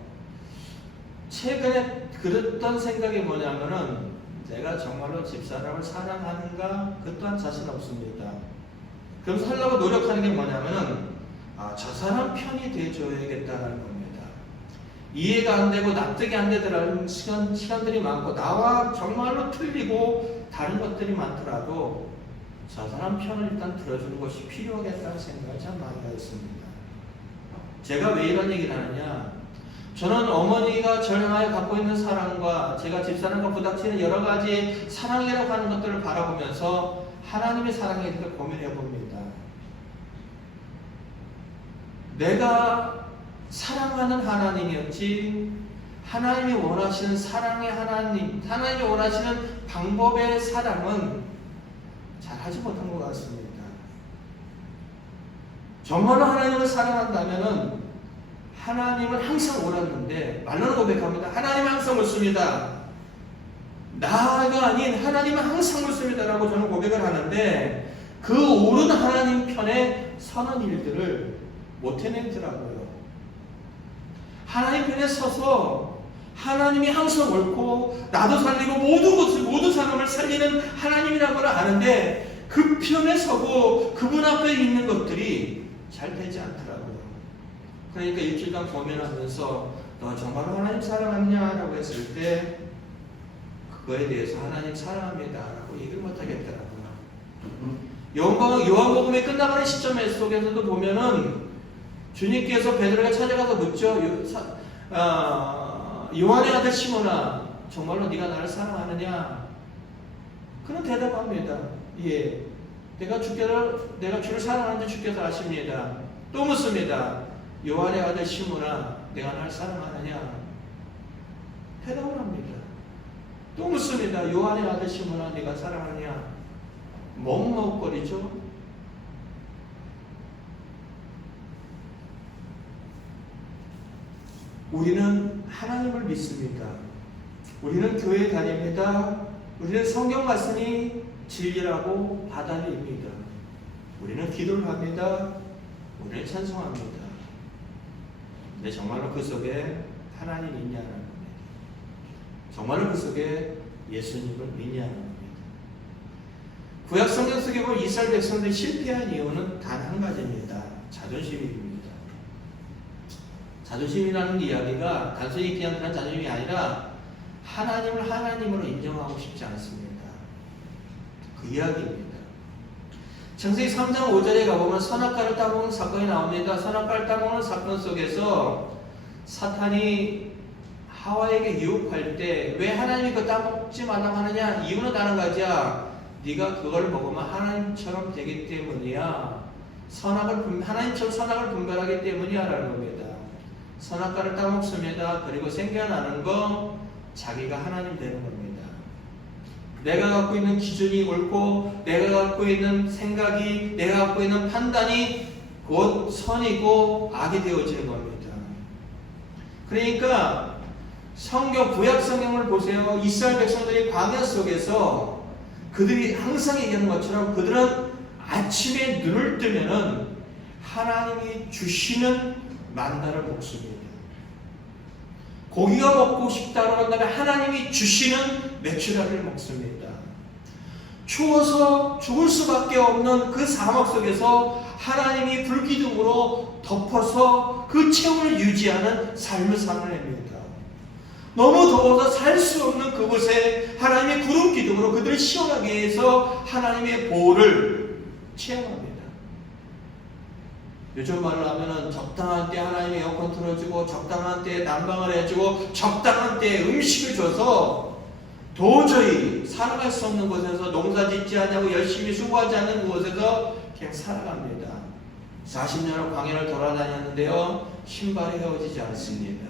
최근에 그랬던 생각이 뭐냐면은 내가 정말로 집사람을 사랑하는가? 그 또한 자신 없습니다. 그럼 살려고 노력하는 게 뭐냐면은 저 사람 편이 돼줘야겠다는 겁니다. 이해가 안 되고 납득이 안 되더라는 시간들이 많고 나와 정말로 틀리고 다른 것들이 많더라도 저 사람 편을 일단 들어주는 것이 필요하겠다는 생각을 참 많이 하였습니다. 제가 왜 이런 얘기를 하느냐? 저는 어머니가 저를 향하여 갖고 있는 사랑과 제가 집사람과 부닥치는 여러 가지 사랑이라고 하는 것들을 바라보면서 하나님의 사랑에 대해서 고민해 봅니다. 내가 사랑하는 하나님이었지 하나님이 원하시는 사랑의 하나님, 하나님이 원하시는 방법의 사랑은 잘 하지 못한 것 같습니다. 정말로 하나님을 사랑한다면은 하나님은 항상 옳았는데 말로는 고백합니다. 하나님은 항상 옳습니다. 나가 아닌 하나님은 항상 옳습니다라고 저는 고백을 하는데 그 옳은 하나님 편에 서는 일들을 못 해내더라고요. 하나님 편에 서서 하나님이 항상 옳고 나도 살리고 모두 사람을 살리는 하나님이라고는 아는데 그 편에 서고 그분 앞에 있는 것들이 잘 되지 않더라고요. 그러니까 일주일간 고민하면서 너 정말로 하나님 사랑하냐라고 했을 때 그거에 대해서 하나님 사랑합니다 라고 얘기를 못 하겠더라고요. 요한복음이 끝나가는 시점 속에서도 보면은 주님께서 베드로가 찾아가서 묻죠. 요한의 아들 시몬아, 정말로 네가 나를 사랑하느냐? 그는 대답합니다. 예, 내가 주를 사랑하는지 주께서 아십니다. 또 묻습니다. 요한의 아들 시몬아, 내가 나를 사랑하느냐? 대답을 합니다. 또 묻습니다. 요한의 아들 시몬아, 네가 사랑하느냐? 먹먹거리죠. 우리는 하나님을 믿습니다. 우리는 교회에 다닙니다. 우리는 성경 말씀이 진리라고 받아들입니다. 우리는 기도를 합니다. 우리는 찬송합니다. 근데 정말로 그 속에 하나님이 있냐는 겁니다. 정말로 그 속에 예수님을 믿냐는 겁니다. 구약 성경 속에 보면 이스라엘 백성들이 실패한 이유는 단 한 가지입니다. 자존심입니다. 자존심이라는 이야기가 단순히 그냥 그런 자존심이 아니라 하나님을 하나님으로 인정하고 싶지 않습니다. 그 이야기입니다. 창세기 3장 5절에 가보면 선악과를 따먹는 사건이 나옵니다. 선악과를 따먹는 사건 속에서 사탄이 하와에게 유혹할 때 왜 하나님이 그거 따먹지 말라고 하느냐? 이유는 다른 가지야. 네가 그걸 먹으면 하나님처럼 되기 때문이야. 하나님처럼 선악을 분별하기 때문이야 라는 겁니다. 선악과를 따먹습니다. 그리고 생겨나는 거 자기가 하나님 되는 겁니다. 내가 갖고 있는 기준이 옳고 내가 갖고 있는 생각이 내가 갖고 있는 판단이 곧 선이고 악이 되어지는 겁니다. 그러니까 성경 구약 성경을 보세요. 이스라엘 백성들이 광야 속에서 그들이 항상 얘기하는 것처럼 그들은 아침에 눈을 뜨면은 하나님이 주시는 만나를 먹습니다. 고기가 먹고 싶다고 한다면 하나님이 주시는 메추라기를 먹습니다. 추워서 죽을 수밖에 없는 그 사막 속에서 하나님이 불기둥으로 덮어서 그 체온을 유지하는 삶을 살아냅니다. 너무 더워서 살 수 없는 그곳에 하나님의 구름 기둥으로 그들을 시원하게 해서 하나님의 보호를 체험합니다. 요즘 말로 하면은 적당한 때 하나님의 에어컨 틀어주고 적당한 때에 난방을 해주고 적당한 때에 음식을 줘서 도저히 살아갈 수 없는 곳에서 농사 짓지 않냐고 열심히 수고하지 않는 곳에서 그냥 살아갑니다. 40년을 광야를 돌아다녔는데요, 신발이 헤어지지 않습니다.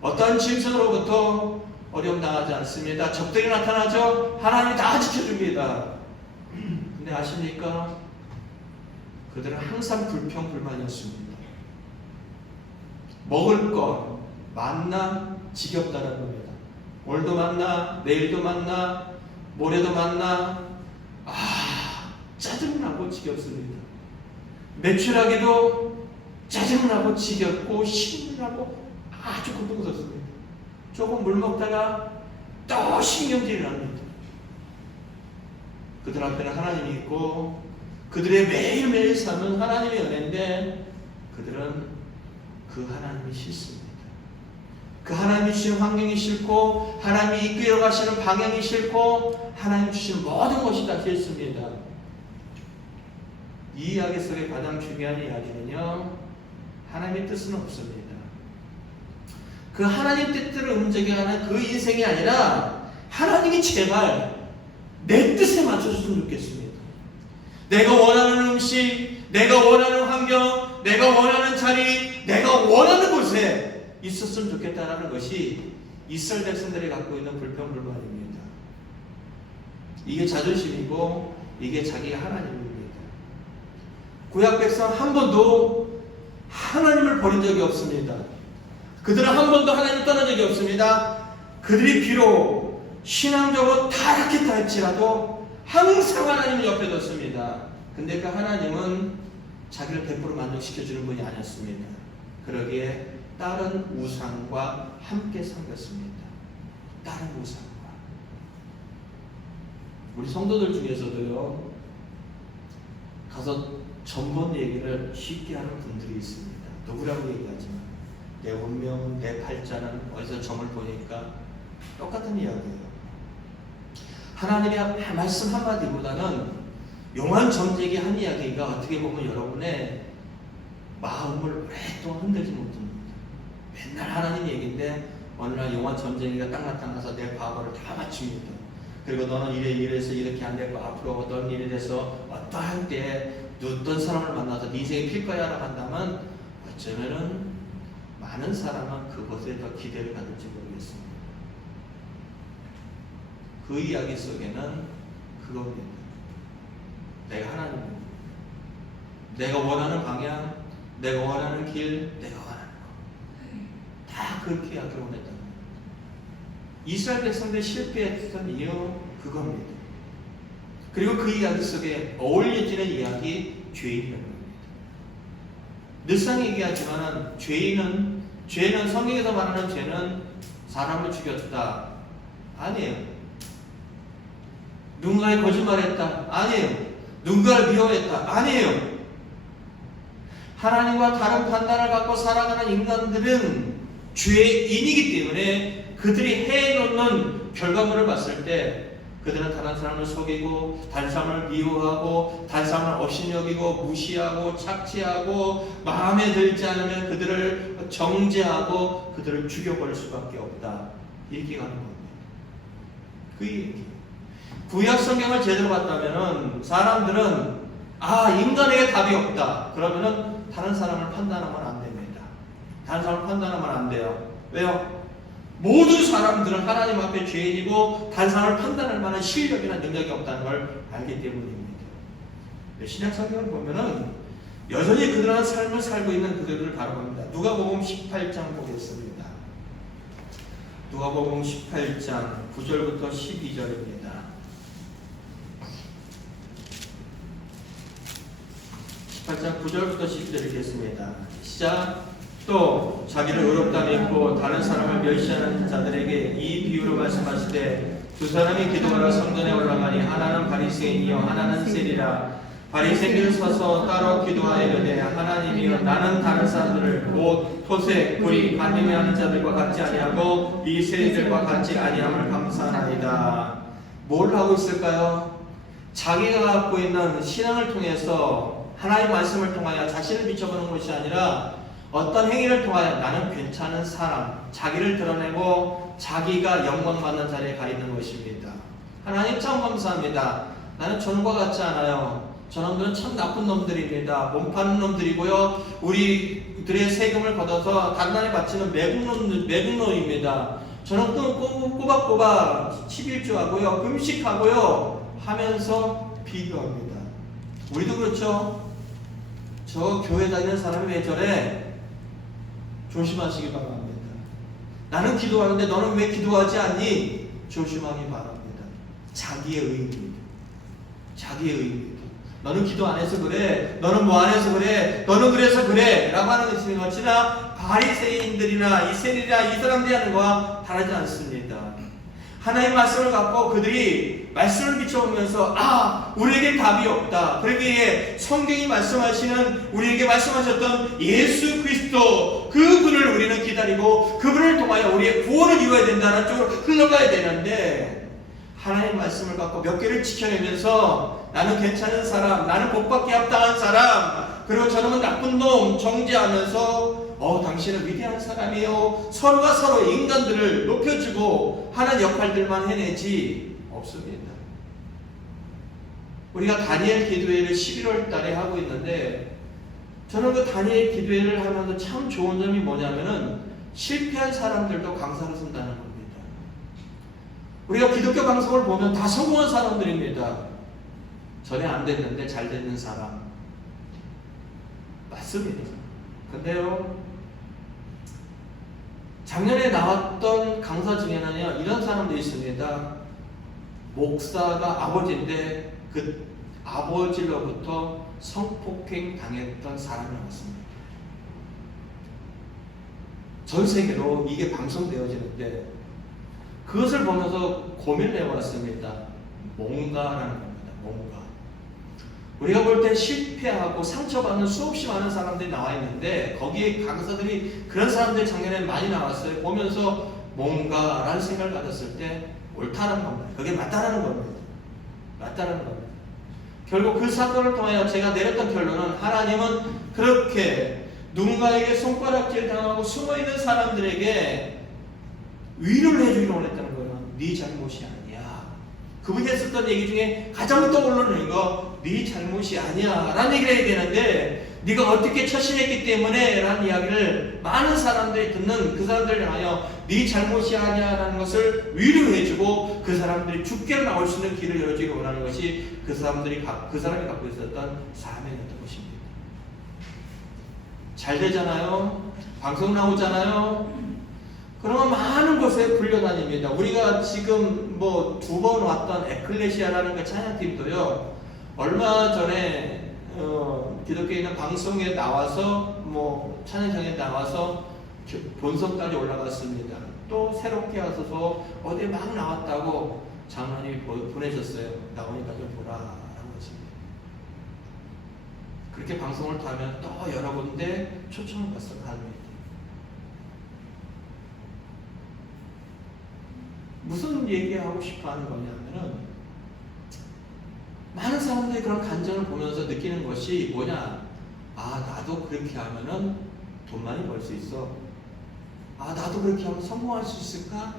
어떤 짐승으로부터 어려움 당하지 않습니다. 적들이 나타나죠. 하나님이 다 지켜줍니다. 근데 아십니까? 그들은 항상 불평불만이었습니다. 먹을 것, 만나 지겹다는 겁니다. 오늘도 만나, 내일도 만나, 모레도 만나, 짜증나고 지겹습니다. 매출하기도 짜증나고 지겹고 신나고 아주 고통스럽습니다. 조금 물 먹다가 또 신경질이 납니다. 그들 앞에는 하나님이 있고 그들의 매일매일 삶은 하나님의 은혜인데 그들은 그 하나님이 싫습니다. 그 하나님이 주신 환경이 싫고 하나님이 이끌어 가시는 방향이 싫고 하나님 주신 모든 것이 다 싫습니다. 이 이야기 속에 가장 중요한 이야기는요, 하나님의 뜻은 없습니다. 그 하나님 뜻대로 움직여가는 그 인생이 아니라 하나님이 제발 내 뜻에 맞춰줬으면 좋겠습니다. 내가 원하는 음식, 내가 원하는 환경, 내가 원하는 자리, 내가 원하는 곳에 있었으면 좋겠다는 것이 이스라엘 백성들이 갖고 있는 불평불만입니다. 이게 자존심이고 이게 자기가 하나님입니다. 구약 백성 한 번도 하나님을 버린 적이 없습니다. 그들은 한 번도 하나님을 떠난 적이 없습니다. 그들이 비록 신앙적으로 타락했다 할지라도 항상 하나님을 옆에 뒀습니다. 근데 그 하나님은 자기를 100% 만족시켜주는 분이 아니었습니다. 그러기에 다른 우상과 함께 섬겼습니다. 다른 우상과. 우리 성도들 중에서도요, 가서 전번 얘기를 쉽게 하는 분들이 있습니다. 누구라고 얘기하지만 내 운명, 내 팔자는 어디서 점을 보니까 똑같은 이야기예요. 하나님의 말씀 한마디보다는 용한 점쟁이 한 이야기가 어떻게 보면 여러분의 마음을 오랫동안 흔들지 못합니다. 맨날 하나님 얘기인데 어느 날 용한 점쟁이가 땅 나타나서 내 과거를 다 맞춥니다. 그리고 너는 이래서 이렇게 안 되고 앞으로 어떤 일에 대해서 어떠할 때 어떤 사람을 만나서 네 인생이 필 거야 라고 한다면 어쩌면은 많은 사람은 그것에 더 기대를 가질지 모르겠습니다. 그 이야기 속에는 그겁니다. 내가 하나님입니다. 내가 원하는 방향, 내가 원하는 길, 내가 원하는 거. 다 그렇게 하기를 원했던 거예요. 이스라엘 백성들이 실패했던 이유 그겁니다. 그리고 그 이야기 속에 어울려지는 이야기 죄인이라는 겁니다. 늘상 얘기하지만 죄는 성경에서 말하는 죄는 사람을 죽였다. 아니에요. 누군가의 거짓말했다. 아니에요. 누군가를 미워했다. 아니에요. 하나님과 다른 판단을 갖고 살아가는 인간들은 죄인이기 때문에 그들이 해놓는 결과물을 봤을 때 그들은 다른 사람을 속이고 다른 사람을 미워하고 다른 사람을 업신여기고 무시하고 착취하고 마음에 들지 않으면 그들을 정죄하고 그들을 죽여버릴 수밖에 없다. 이렇게 가는 겁니다. 그 얘기. 구약 성경을 제대로 봤다면은 사람들은 인간에게 답이 없다. 그러면은 다른 사람을 판단하면 안 됩니다. 다른 사람을 판단하면 안 돼요. 왜요? 모든 사람들은 하나님 앞에 죄인이고 다른 사람을 판단할 만한 실력이나 능력이 없다는 걸 알기 때문입니다. 신약 성경을 보면은 여전히 그들은 삶을 살고 있는 그들을 바라봅니다. 누가복음 18장 보겠습니다. 누가복음 18장 9절부터 12절입니다. 18장 9절부터 12절 읽겠습니다. 시작. 또 자기를 의롭다 믿고 다른 사람을 멸시하는 자들에게 이 비유로 말씀하시되 두 사람이 기도하러 성전에 올라가니 하나는 바리새인이요 하나는 세리라. 바리새인은 서서 따로 기도하여되 하나님이여 나는 다른 사람들을 곧 토색, 불의, 간음하는 자들과 같지 아니하고 이 세리들과 같지 아니함을 감사하나이다. 뭘 하고 있을까요? 자기가 갖고 있는 신앙을 통해서 하나님의 말씀을 통하여 자신을 비춰보는 것이 아니라 어떤 행위를 통하여 나는 괜찮은 사람, 자기를 드러내고 자기가 영광받는 자리에 가 있는 것입니다. 하나님 참 감사합니다. 나는 저놈과 같지 않아요. 저놈들은 참 나쁜 놈들입니다. 몸파는 놈들이고요. 우리들의 세금을 걷어서 단단히 바치는 매국노입니다. 저는 꼬박꼬박 11조하고요. 금식하고요. 하면서 비교합니다. 우리도 그렇죠. 저 교회 다니는 사람이 왜 저래? 조심하시기 바랍니다. 나는 기도하는데 너는 왜 기도하지 않니? 조심하기 바랍니다. 자기의 의입니다. 자기의 의입니다. 너는 기도 안 해서 그래. 너는 뭐 안 해서 그래. 너는 그래서 그래. 라고 하는 것이 어찌나 바리새인들이나 이세리나 이 사람들이 하는 거와 다르지 않습니다. 하나님의 말씀을 갖고 그들이 말씀을 비춰보면서 우리에게 답이 없다. 그러기에 성경이 말씀하시는 우리에게 말씀하셨던 예수 그리스도 그분을 우리는 기다리고 그분을 통하여 우리의 구원을 이루어야 된다는 쪽으로 흘러가야 되는데 하나님의 말씀을 갖고 몇 개를 지켜내면서 나는 괜찮은 사람, 나는 복받기 합당한 사람, 그리고 저놈은 나쁜 놈 정죄하면서 당신은 위대한 사람이요. 서로가 서로 인간들을 높여주고 하는 역할들만 해내지 없습니다. 우리가 다니엘 기도회를 11월 달에 하고 있는데 저는 그 다니엘 기도회를 하면서 참 좋은 점이 뭐냐면은 실패한 사람들도 강사를 쓴다는 겁니다. 우리가 기독교 방송을 보면 다 성공한 사람들입니다. 전에 안 됐는데 잘 됐는 사람. 맞습니다. 근데요, 작년에 나왔던 강사 중에는요, 이런 사람도 있습니다. 목사가 아버지인데 그 아버지로부터 성폭행 당했던 사람이 나왔습니다. 전 세계로 이게 방송되어지는데 그것을 보면서 고민을 해왔습니다. 뭔가라는 겁니다. 뭔가. 우리가 볼 때 실패하고 상처받는 수없이 많은 사람들이 나와 있는데 거기에 강사들이 그런 사람들이 작년에 많이 나왔어요. 보면서 뭔가라는 생각을 가졌을 때 옳다는 겁니다. 그게 맞다는 겁니다. 맞다는 겁니다. 결국 그 사건을 통하여 제가 내렸던 결론은 하나님은 그렇게 누군가에게 손가락질 당하고 숨어있는 사람들에게 위로를 해주기를 원했다는 거예요. 네 잘못이 아니야. 그분이 했었던 얘기 중에 가장 떠오르는 거 네 잘못이 아니야 라는 얘기를 해야 되는데 네가 어떻게 처신했기 때문에 라는 이야기를 많은 사람들이 듣는 그 사람들을 향하여 네 잘못이 아니야 라는 것을 위로해주고 그 사람들이 죽게 나올 수 있는 길을 열어주기 원하는 것이 그 사람이 갖고 있었던 사명이었던 것입니다. 잘 되잖아요. 방송 나오잖아요. 그러면 많은 곳에 불려다닙니다. 우리가 지금 뭐 2번 왔던 에클레시아라는 그 찬양팀도요. 얼마 전에 기독교에 있는 방송에 나와서 뭐 찬양장에 나와서 본선까지 올라갔습니다. 또 새롭게 와서 어디에 막 나왔다고 장로님이 보내셨어요. 나오니까 좀 보라라는 것입니다. 그렇게 방송을 타면 또 여러 군데 초청을 받아서 갑니다. 무슨 얘기하고 싶어 하는 거냐면은 많은 사람들이 그런 간증을 보면서 느끼는 것이 뭐냐? 아, 나도 그렇게 하면은 돈 많이 벌 수 있어. 아, 나도 그렇게 하면 성공할 수 있을까?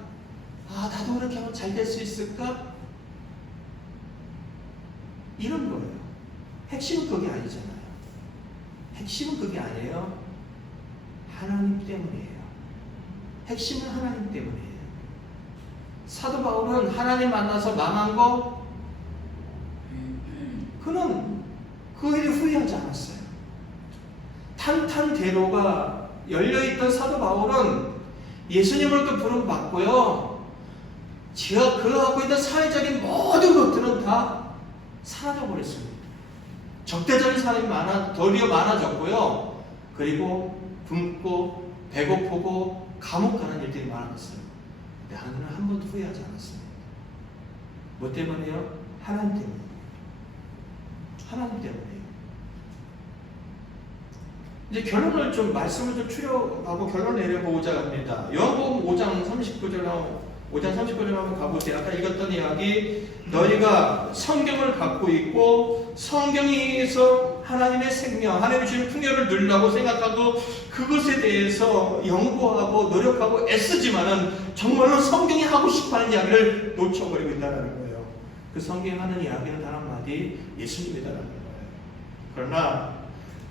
아, 나도 그렇게 하면 잘 될 수 있을까? 이런 거예요. 핵심은 그게 아니잖아요. 핵심은 그게 아니에요. 하나님 때문이에요. 핵심은 하나님 때문이에요. 사도 바울은 하나님 만나서 망한 거 그는 그 일을 후회하지 않았어요. 탄탄대로가 열려있던 사도 바울은 예수님으로부터 부름 받고요. 지가 그가 갖고 있는 사회적인 모든 것들은 다 사라져버렸습니다. 적대적인 사람이 도리어 많아졌고요. 그리고 굶고 배고프고 감옥 가는 일들이 많아졌어요. 근데 하나님은 한 번도 후회하지 않았습니다. 뭐 때문에요? 하나님 때문에. 하나님 때문에요. 이제 결론을 좀 말씀을 좀 추려가고 결론을 내려보고자 합니다. 요한복음 5장 39절 한번 가보세요. 아까 읽었던 이야기, 너희가 성경을 갖고 있고 성경에서 하나님의 생명, 하나님의 주신 풍요를 누리라고 생각하고 그것에 대해서 연구하고 노력하고 애쓰지만은 정말로 성경이 하고 싶어하는 이야기를 놓쳐버리고 있다는 거예요. 그 성경이 하는 이야기는 단 한마디, 예수님이다라는 거예요. 그러나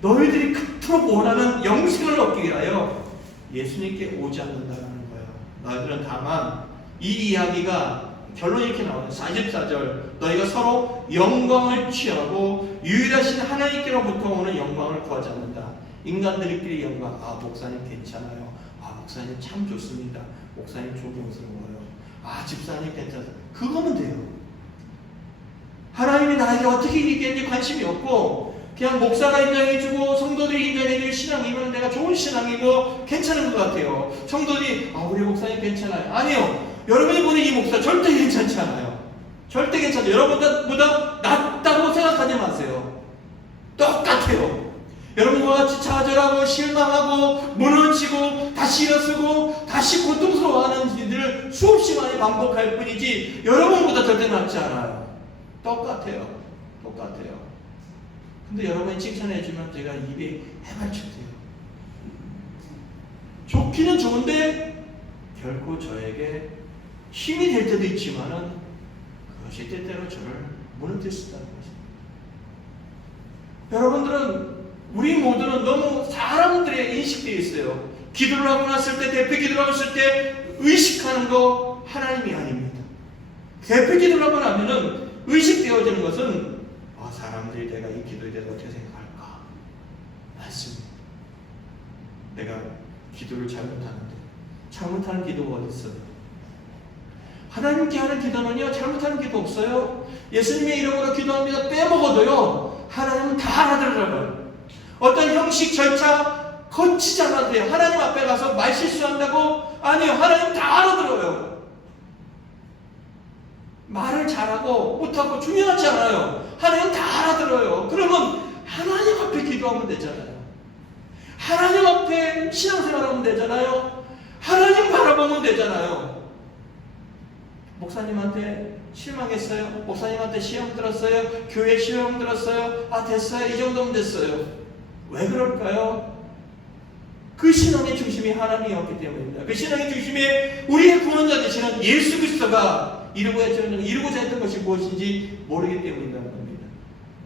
너희들이 그토록 원하는 영생을 얻기 위하여 예수님께 오지 않는다는 거예요. 너희들은 다만 이 이야기가 결론이 이렇게 나오죠. 44절, 너희가 서로 영광을 취하고 유일하신 하나님께로부터 오는 영광을 구하지 않는다. 인간들끼리 영광, 아 목사님 괜찮아요, 아 목사님 참 좋습니다, 목사님 존경스러워요, 아 집사님 괜찮아요, 그거면 돼요. 하나님이 나에게 어떻게 이기겠는지 관심이 없고 그냥 목사가 인정해주고 성도들이 인정해주는 신앙이면 내가 좋은 신앙이고 괜찮은 것 같아요. 성도들이 아 우리 목사님 괜찮아요. 아니요. 여러분이 보는 이 목사 절대 괜찮지 않아요. 절대 괜찮아요. 여러분보다 낫다고 생각하지 마세요. 똑같아요. 여러분과 같이 좌절하고 실망하고 무너지고 다시 일어서고 다시 고통스러워하는 일들을 수없이 많이 반복할 뿐이지 여러분보다 절대 낫지 않아요. 똑같아요. 똑같아요. 근데 여러분이 칭찬해주면 제가 입에 해발쳐돼요. 좋기는 좋은데 결코 저에게 힘이 될 때도 있지만은 그것이 때때로 저를 무너뜨릴 수 있다는 것입니다. 여러분들은 우리 모두는 너무 사람들의 인식되어 있어요. 기도를 하고 났을 때 대표 기도를 하고 났을 때 의식하는 거 하나님이 아닙니다. 대표 기도를 하고 나면은 의식되어지는 것은 사람들이 내가 이 기도에 대해서 어떻게 생각할까? 맞습니다. 내가 기도를 잘못하는 기도가 어디 있어요? 하나님께 하는 기도는요, 잘못하는 기도 없어요. 예수님의 이름으로 기도합니다. 빼먹어도요, 하나님은 다 알아들으라고요. 어떤 형식, 절차 거치지 않아도 돼요. 하나님 앞에 가서 말 실수한다고? 아니요, 하나님 다 알아들어요. 말을 잘하고 못하고 중요하지 않아요. 하나님 다 알아들어요. 그러면 하나님 앞에 기도하면 되잖아요. 하나님 앞에 신앙생활하면 되잖아요. 하나님 바라보면 되잖아요. 목사님한테 실망했어요? 목사님한테 시험 들었어요? 교회 시험 들었어요? 아 됐어요. 이 정도면 됐어요. 왜 그럴까요? 그 신앙의 중심이 하나님이었기 때문입니다. 그 신앙의 중심에 우리의 구원자 되시는 예수 그리스도가 이루고자 했던 것이 무엇인지 모르기 때문이라는 겁니다.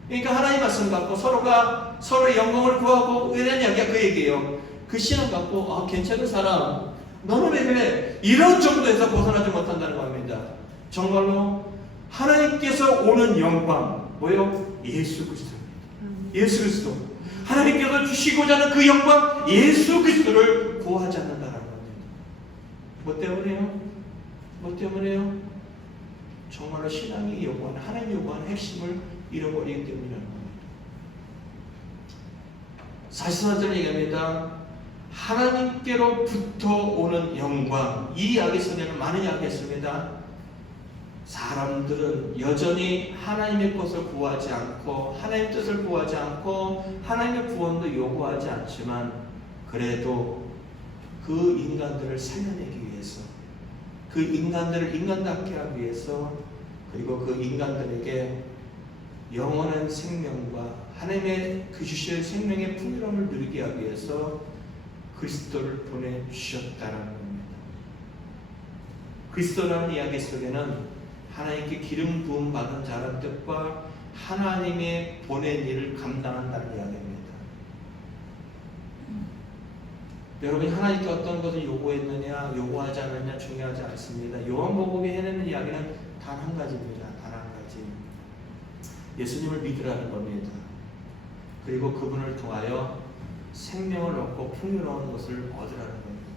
그러니까 하나님 말씀 갖고 서로가 서로의 영광을 구하고 은혜한 이야기가 그 얘기예요. 그 신앙 갖고 아 괜찮은 사람 너는 왜 그래? 이런 정도에서 벗어나지 못한다는 겁니다. 정말로 하나님께서 오는 영광 뭐예요? 예수 그리스도입니다. 예수 그리스도 하나님께서 주시고자 하는 그 영광 예수 그리스도를 구하지 않는다는 겁니다. 뭐 때문에요? 뭐 때문에요? 정말로 신앙이 요구하는 하나님이 요구하는 핵심을 잃어버리기 때문이라는 겁니다. 사실상 얘기합니다. 하나님께로부터 오는 영광 이 이야기 속에는 많은 이야기가 있습니다. 사람들은 여전히 하나님의 것을 구하지 않고 하나님의 뜻을 구하지 않고 하나님의 구원도 요구하지 않지만 그래도 그 인간들을 살려내기 위해서 그 인간들을 인간답게 하기 위해서 그리고 그 인간들에게 영원한 생명과 하나님의 그 주실 생명의 풍요로움을 누리게 하기 위해서 그리스도를 보내주셨다는 겁니다. 그리스도라는 이야기 속에는 하나님께 기름 부음 받은 자라는 뜻과 하나님의 보낸 일을 감당한다는 이야기입니다. 여러분이 하나님께 어떤 것을 요구했느냐 요구하지 않느냐 중요하지 않습니다. 요한복음이 해내는 이야기는 단 한 가지입니다. 단 한 가지. 예수님을 믿으라는 겁니다. 그리고 그분을 통하여 생명을 얻고 풍요로운 것을 얻으라는 겁니다.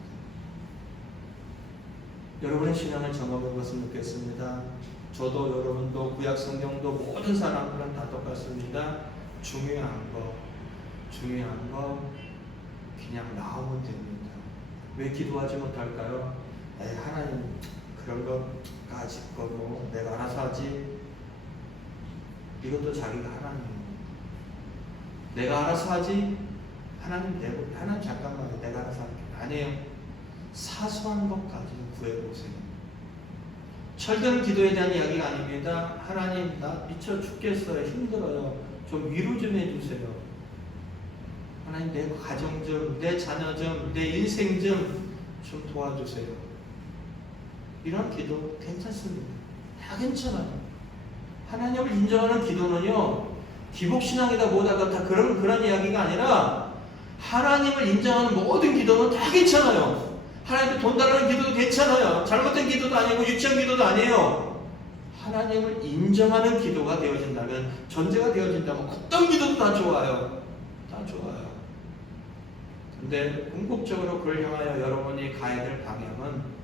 여러분의 신앙을 점검해 봤으면 좋겠습니다. 저도 여러분도 구약 성경도 모든 사람들은 다 똑같습니다. 중요한 거 그냥 나오면 됩니다. 왜 기도하지 못할까요? 하나님 그런 거까지 거고 내가 알아서 하지. 이것도 자기가 하나님입니다. 내가 알아서 하지. 하나님 잠깐만요. 내가 알아서 할게. 아니에요. 사소한 것까지는 구해보세요. 철든 기도에 대한 이야기가 아닙니다. 하나님 나 미쳐 죽겠어요. 힘들어요. 좀 위로 좀 해주세요. 하나님 내 가정 좀, 내 자녀 좀, 내 인생 좀 도와주세요. 이런 기도 괜찮습니다. 다 괜찮아요. 하나님을 인정하는 기도는요. 기복신앙이다 뭐다 다 그런 이야기가 아니라 하나님을 인정하는 모든 기도는 다 괜찮아요. 하나님께 돈 달라는 기도도 괜찮아요. 잘못된 기도도 아니고 유치한 기도도 아니에요. 하나님을 인정하는 기도가 되어진다면 전제가 되어진다면 어떤 기도도 다 좋아요. 다 좋아요. 근데 궁극적으로 그걸 향하여 여러분이 가야 될 방향은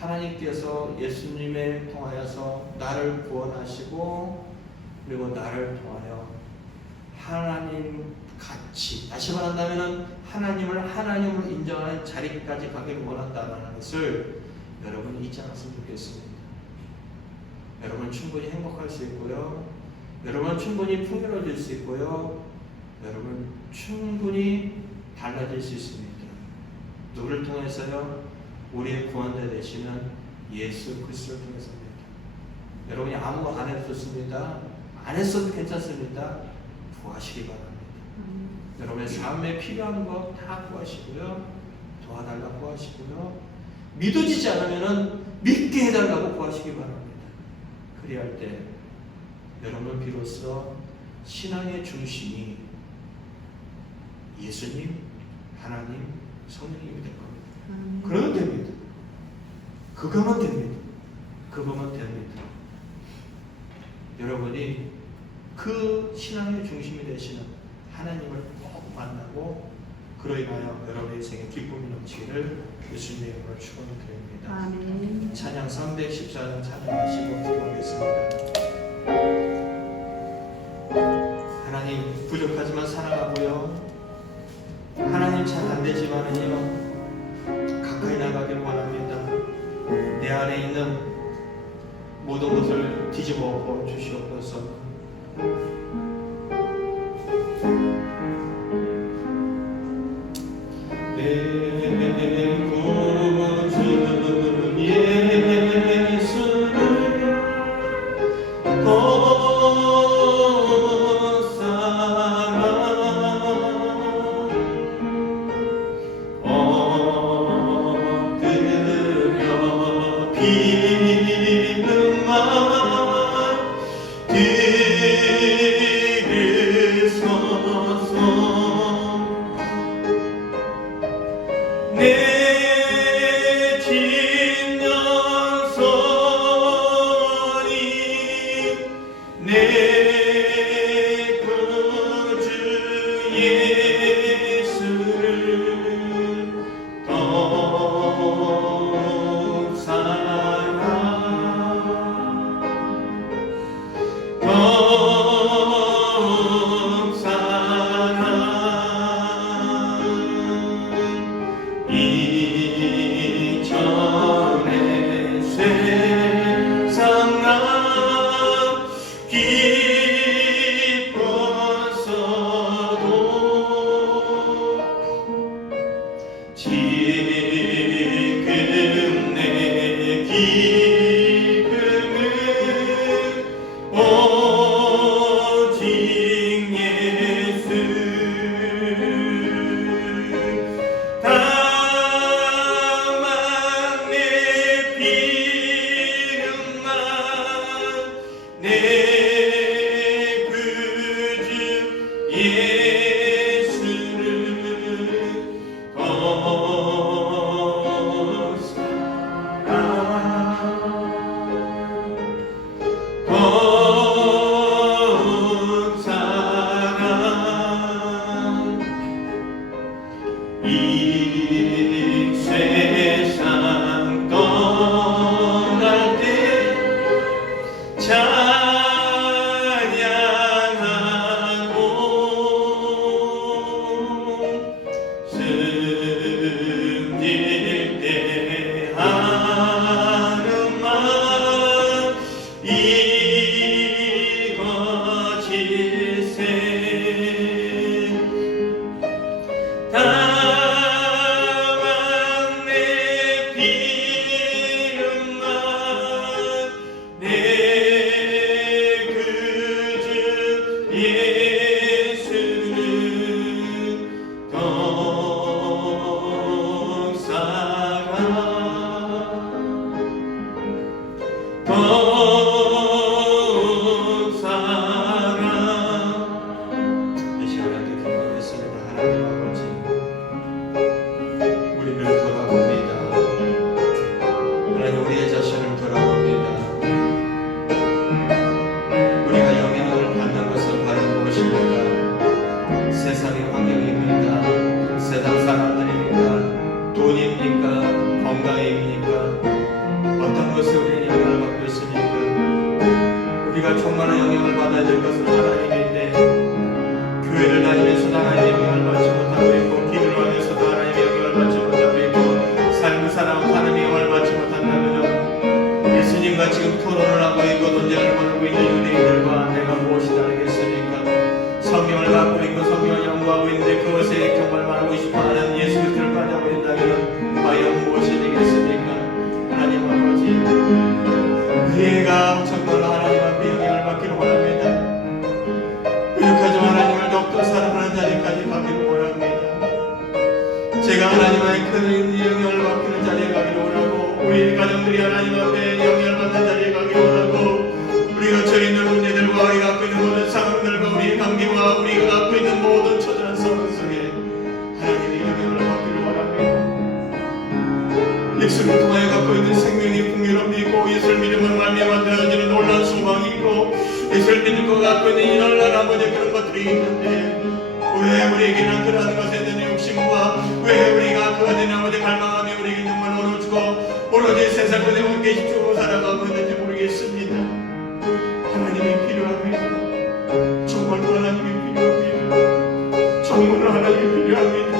하나님께서 예수님을 통하여서 나를 구원하시고 그리고 나를 통하여 하나님 같이 다시 말한다면 하나님을 하나님으로 인정하는 자리까지 가기를 원한다는 것을 여러분이 잊지 않았으면 좋겠습니다. 여러분 충분히 행복할 수 있고요. 여러분 충분히 풍요로워질 수 있고요. 여러분 충분히 달라질 수 있습니다. 누구를 통해서요? 우리의 구원자 되시는 예수 그리스도를 통해서입니다. 여러분이 아무 안 해도 좋습니다. 안 했어도 괜찮습니다. 구하시기 바랍니다. 여러분의 삶에 필요한 거 다 구하시고요. 도와달라고 구하시고요. 믿어지지 않으면 믿게 해달라고 구하시기 바랍니다. 그리할 때 여러분 비로소 신앙의 중심이 예수님, 하나님, 성령님이 될 겁니다. 그러면 됩니다. 그거면 됩니다. 그거면 됩니다. 여러분이 그 신앙의 중심이 되시는 하나님을 꼭 만나고 그로 인하여 여러분의 인생에 기쁨이 넘치기를 예수님의 이름으로 축원드립니다. 아멘. 찬양 314장 찬양하시고 기도하겠습니다. 하나님 부족하지만 사랑하고요. 하나님 잘 안되지만은요 가까이 나가기를 원합니다. 내 안에 있는 모든 것을 뒤집어 엎어 주시옵소서. 내 구주 예수를 예수를 더욱 사랑 더욱 사랑 이전에 세상 나 기뻤어도 지금 내 기쁨은 오직 예수 다만 내 비름만 내 구주 예수를 더 사랑 더욱 사랑 이 세상 떠날 때 찬양하고 승질 때 하는 말 이거질세 다만 내 비름만 내 구주 예수를 더욱 사랑 더욱 사랑 이 시간에 기도하겠습니다. 하나님 아버지 우리를 돌아봅니다. 하나님 우리의 자신을 돌아봅니다. 우리가 영향을 받는 것은 과연 무엇입니까? 세상의 환경입니까? 세상 사람들입니까? 돈입니까? 건강입니까? 어떤 것을 우리는 영향을 받고 있습니까? 우리가 충만한 영향을 받아야 될 것은 하나님인데 교회를 다니면서도 하나님의 영향을 받지 못하고 있고 기도를 하면서도 하나님의 영향을 받지 못하고 있고 삶을 살아온 하나님의 영향을 받지 못한다면 예수님과 지금 토론을 하고 있고 논쟁을 벌이고 있는 유대인들과 내가 무엇이 다르겠습니까? 성경을 갖고 있고 성경을 연구하고 있는데 그것에 정말 말하고 싶어하는 예수 그리스도를 빠져버린다면 과연 무엇이 되겠습니까? 하나님 아버지 우리가 정말 하나님 앞에 영향을 받기를 원합니다. 부족하지만 하나님을 더욱더 사랑하는 자리까지 가기를 원합니다. 제가 하나님 앞에 큰 영향을 받기는 자리에 가기를 원하고 우리 가정들이 하나님 앞에 영향을 받는 자리에 가기를 원하고 우리가 처해 있는 문제들과 우리가 갖고 있는 모든 상황들과 우리의 관계와 우리가 갖고 있는 모든 처절한 상황 속에 하나님의 영향을 받기를 원합니다. 예수를 통하여 갖고 있는 생명이 풍요롭이 있고 예수를 믿음으로 말미암아 되어지는 놀라운 소망이 있고 예수를 믿는 것 갖고 있는 이 놀라운 아버지 그런 것들이 있는데 왜 우리에게는 그러한 것에 대한 욕심과 왜 우리가 그것에 대한 아버지 갈망하며 우리에게 정말 오로지고 오로지 세상 것에 함께 집중하고 살아가고 있는지 모르겠습니다. 하나님이 필요합니다. 정말 하나님이 필요합니다. 정말 하나님이 필요합니다.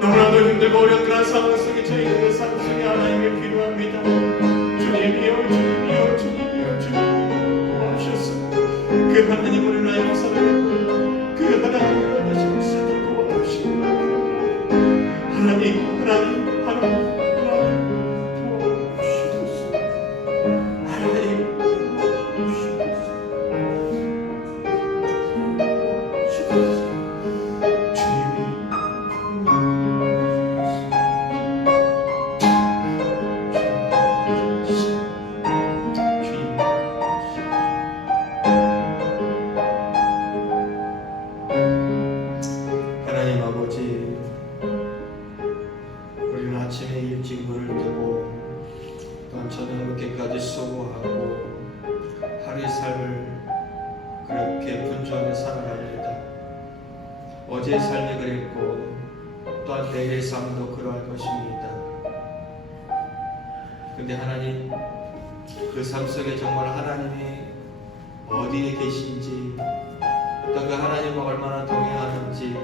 너무나도 힘들고 어려운 그런 상황 속에 저희들의 삶 속에 하나님이 필요합니다. 주님이여 주님이여 주님이여 주님이여 고마우셨습니다. 그 하나님을 나의 사랑하고 그 하나님을 나의 자신을 고마우시고 하나님 도와주시옵소서. 하나님 도와주시옵소서. 주님이 어제의 삶이 그랬고 또한 내일의 삶도 그러할 것입니다. 근데 하나님, 그 삶 속에 정말 하나님이 어디에 계신지, 또 그 하나님과 얼마나 동행하는지,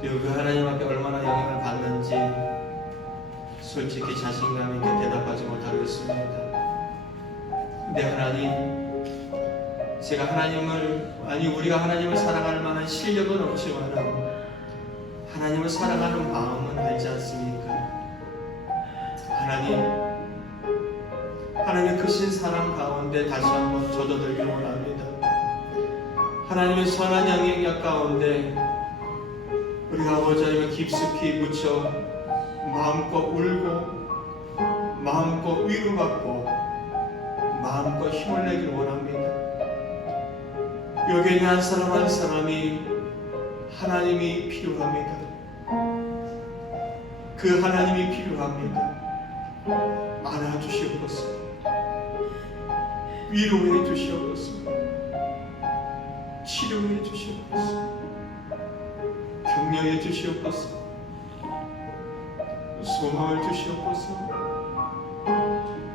그리고 그 하나님 앞에 얼마나 영향을 받는지 솔직히 자신감 있게 대답하지 못하겠습니다. 근데 하나님, 제가 우리가 하나님을 사랑할 만한 실력은 없지만 하나님을 사랑하는 마음은 알지 않습니까? 하나님의 크신 사랑 가운데 다시 한번 젖어들기를 원합니다. 하나님의 선한 영향력 가운데 우리가 아버지 하나님을 깊숙이 묻혀 마음껏 울고 마음껏 위로받고 마음껏 힘을 내기를 원합니다. 여기 있는 한 사람 한 사람이 하나님이 필요합니다. 그 하나님이 필요합니다. 안아주시옵소서. 위로해 주시옵소서. 치료해 주시옵소서. 격려해 주시옵소서. 소망을 주시옵소서.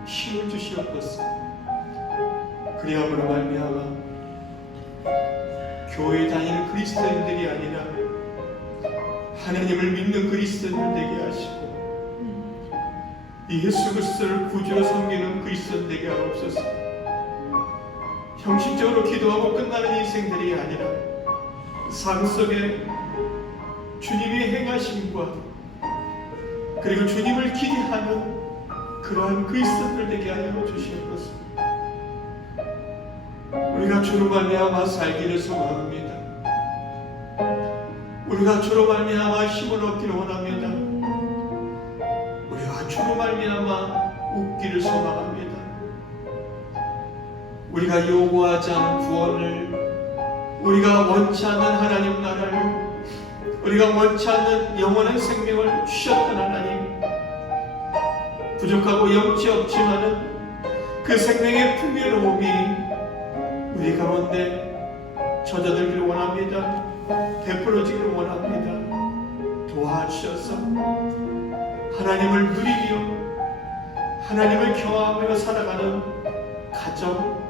힘을 주시옵소서. 그리함으로 말미암아 교회에 다니는 그리스도인들이 아니라 하나님을 믿는 그리스도인들 되게 하시고 예수 그리스도를 구주로 섬기는 그리스도인 되게 하옵소서. 형식적으로 기도하고 끝나는 인생들이 아니라 삶 속에 주님의 행하심과 그리고 주님을 기대하는 그러한 그리스도인들 되게 하여 주시옵소서. 우리가 주로 말미암아 살기를 소망합니다. 우리가 주로 말미암아 힘을 얻기를 원합니다. 우리가 주로 말미암아 웃기를 소망합니다. 우리가 요구하지 않은 구원을, 우리가 원치 않는 하나님 나라를, 우리가 원치 않는 영원한 생명을 주셨던 하나님, 부족하고 영치 없지만은 그 생명의 풍요로움이 우리 가운데 젖어들기를 원합니다. 베풀어지기를 원합니다. 도와주셔서 하나님을 누리며 하나님을 경험하며 살아가는 가정,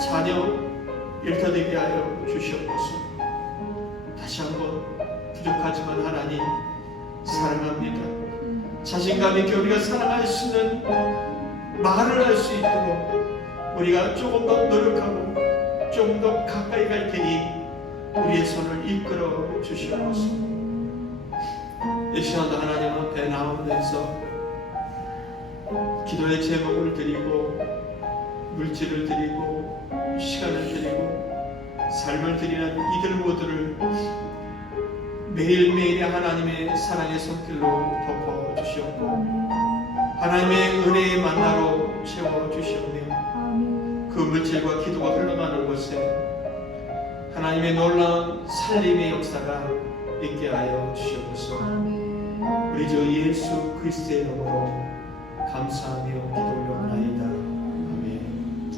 자녀, 일터되게 하여 주시옵소서. 다시 한번 부족하지만 하나님 사랑합니다. 자신감 있게 우리가 사랑할 수 있는 말을 할 수 있도록 우리가 조금 더 노력하고 조금 더 가까이 갈 테니 우리의 손을 이끌어 주시옵소서. 이 시간도 하나님 앞에 나오면서 기도의 제목을 드리고 물질을 드리고 시간을 드리고 삶을 드리는 이들 모두를 매일매일의 하나님의 사랑의 손길로 덮어주시옵고 하나님의 은혜의 만나로 채워주시오며 그 물질과 기도가 흘러가는 곳에 하나님의 놀라운 살림의 역사가 있게 하여 주시옵소서. 우리 주 예수 그리스도의 이름으로 감사하며 기도 올려옵나이다. 아멘.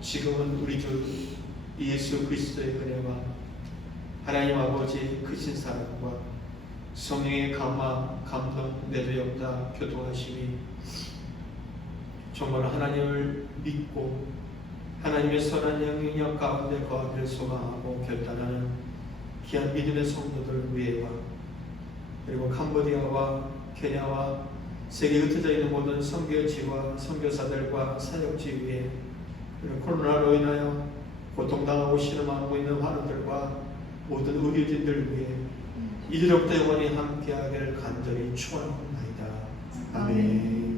지금은 우리 주 예수 그리스도의 은혜와 하나님 아버지 크신 사랑과 성령의 감화, 감동, 내도역다 교통하심이 정말 하나님을 믿고 하나님의 선한 영향력 가운데 거하기를 소망하고 결단하는 귀한 믿음의 성도들 위에와 그리고 캄보디아와 케냐와 세계에 흩어져 있는 모든 선교지와 선교사들과 사역지 위에 그리고 코로나로 인하여 고통당하고 신음하고 있는 환우들과 모든 의료진들 위해 이제로부터 영원히 함께하기를 간절히 축원합니다. 아멘.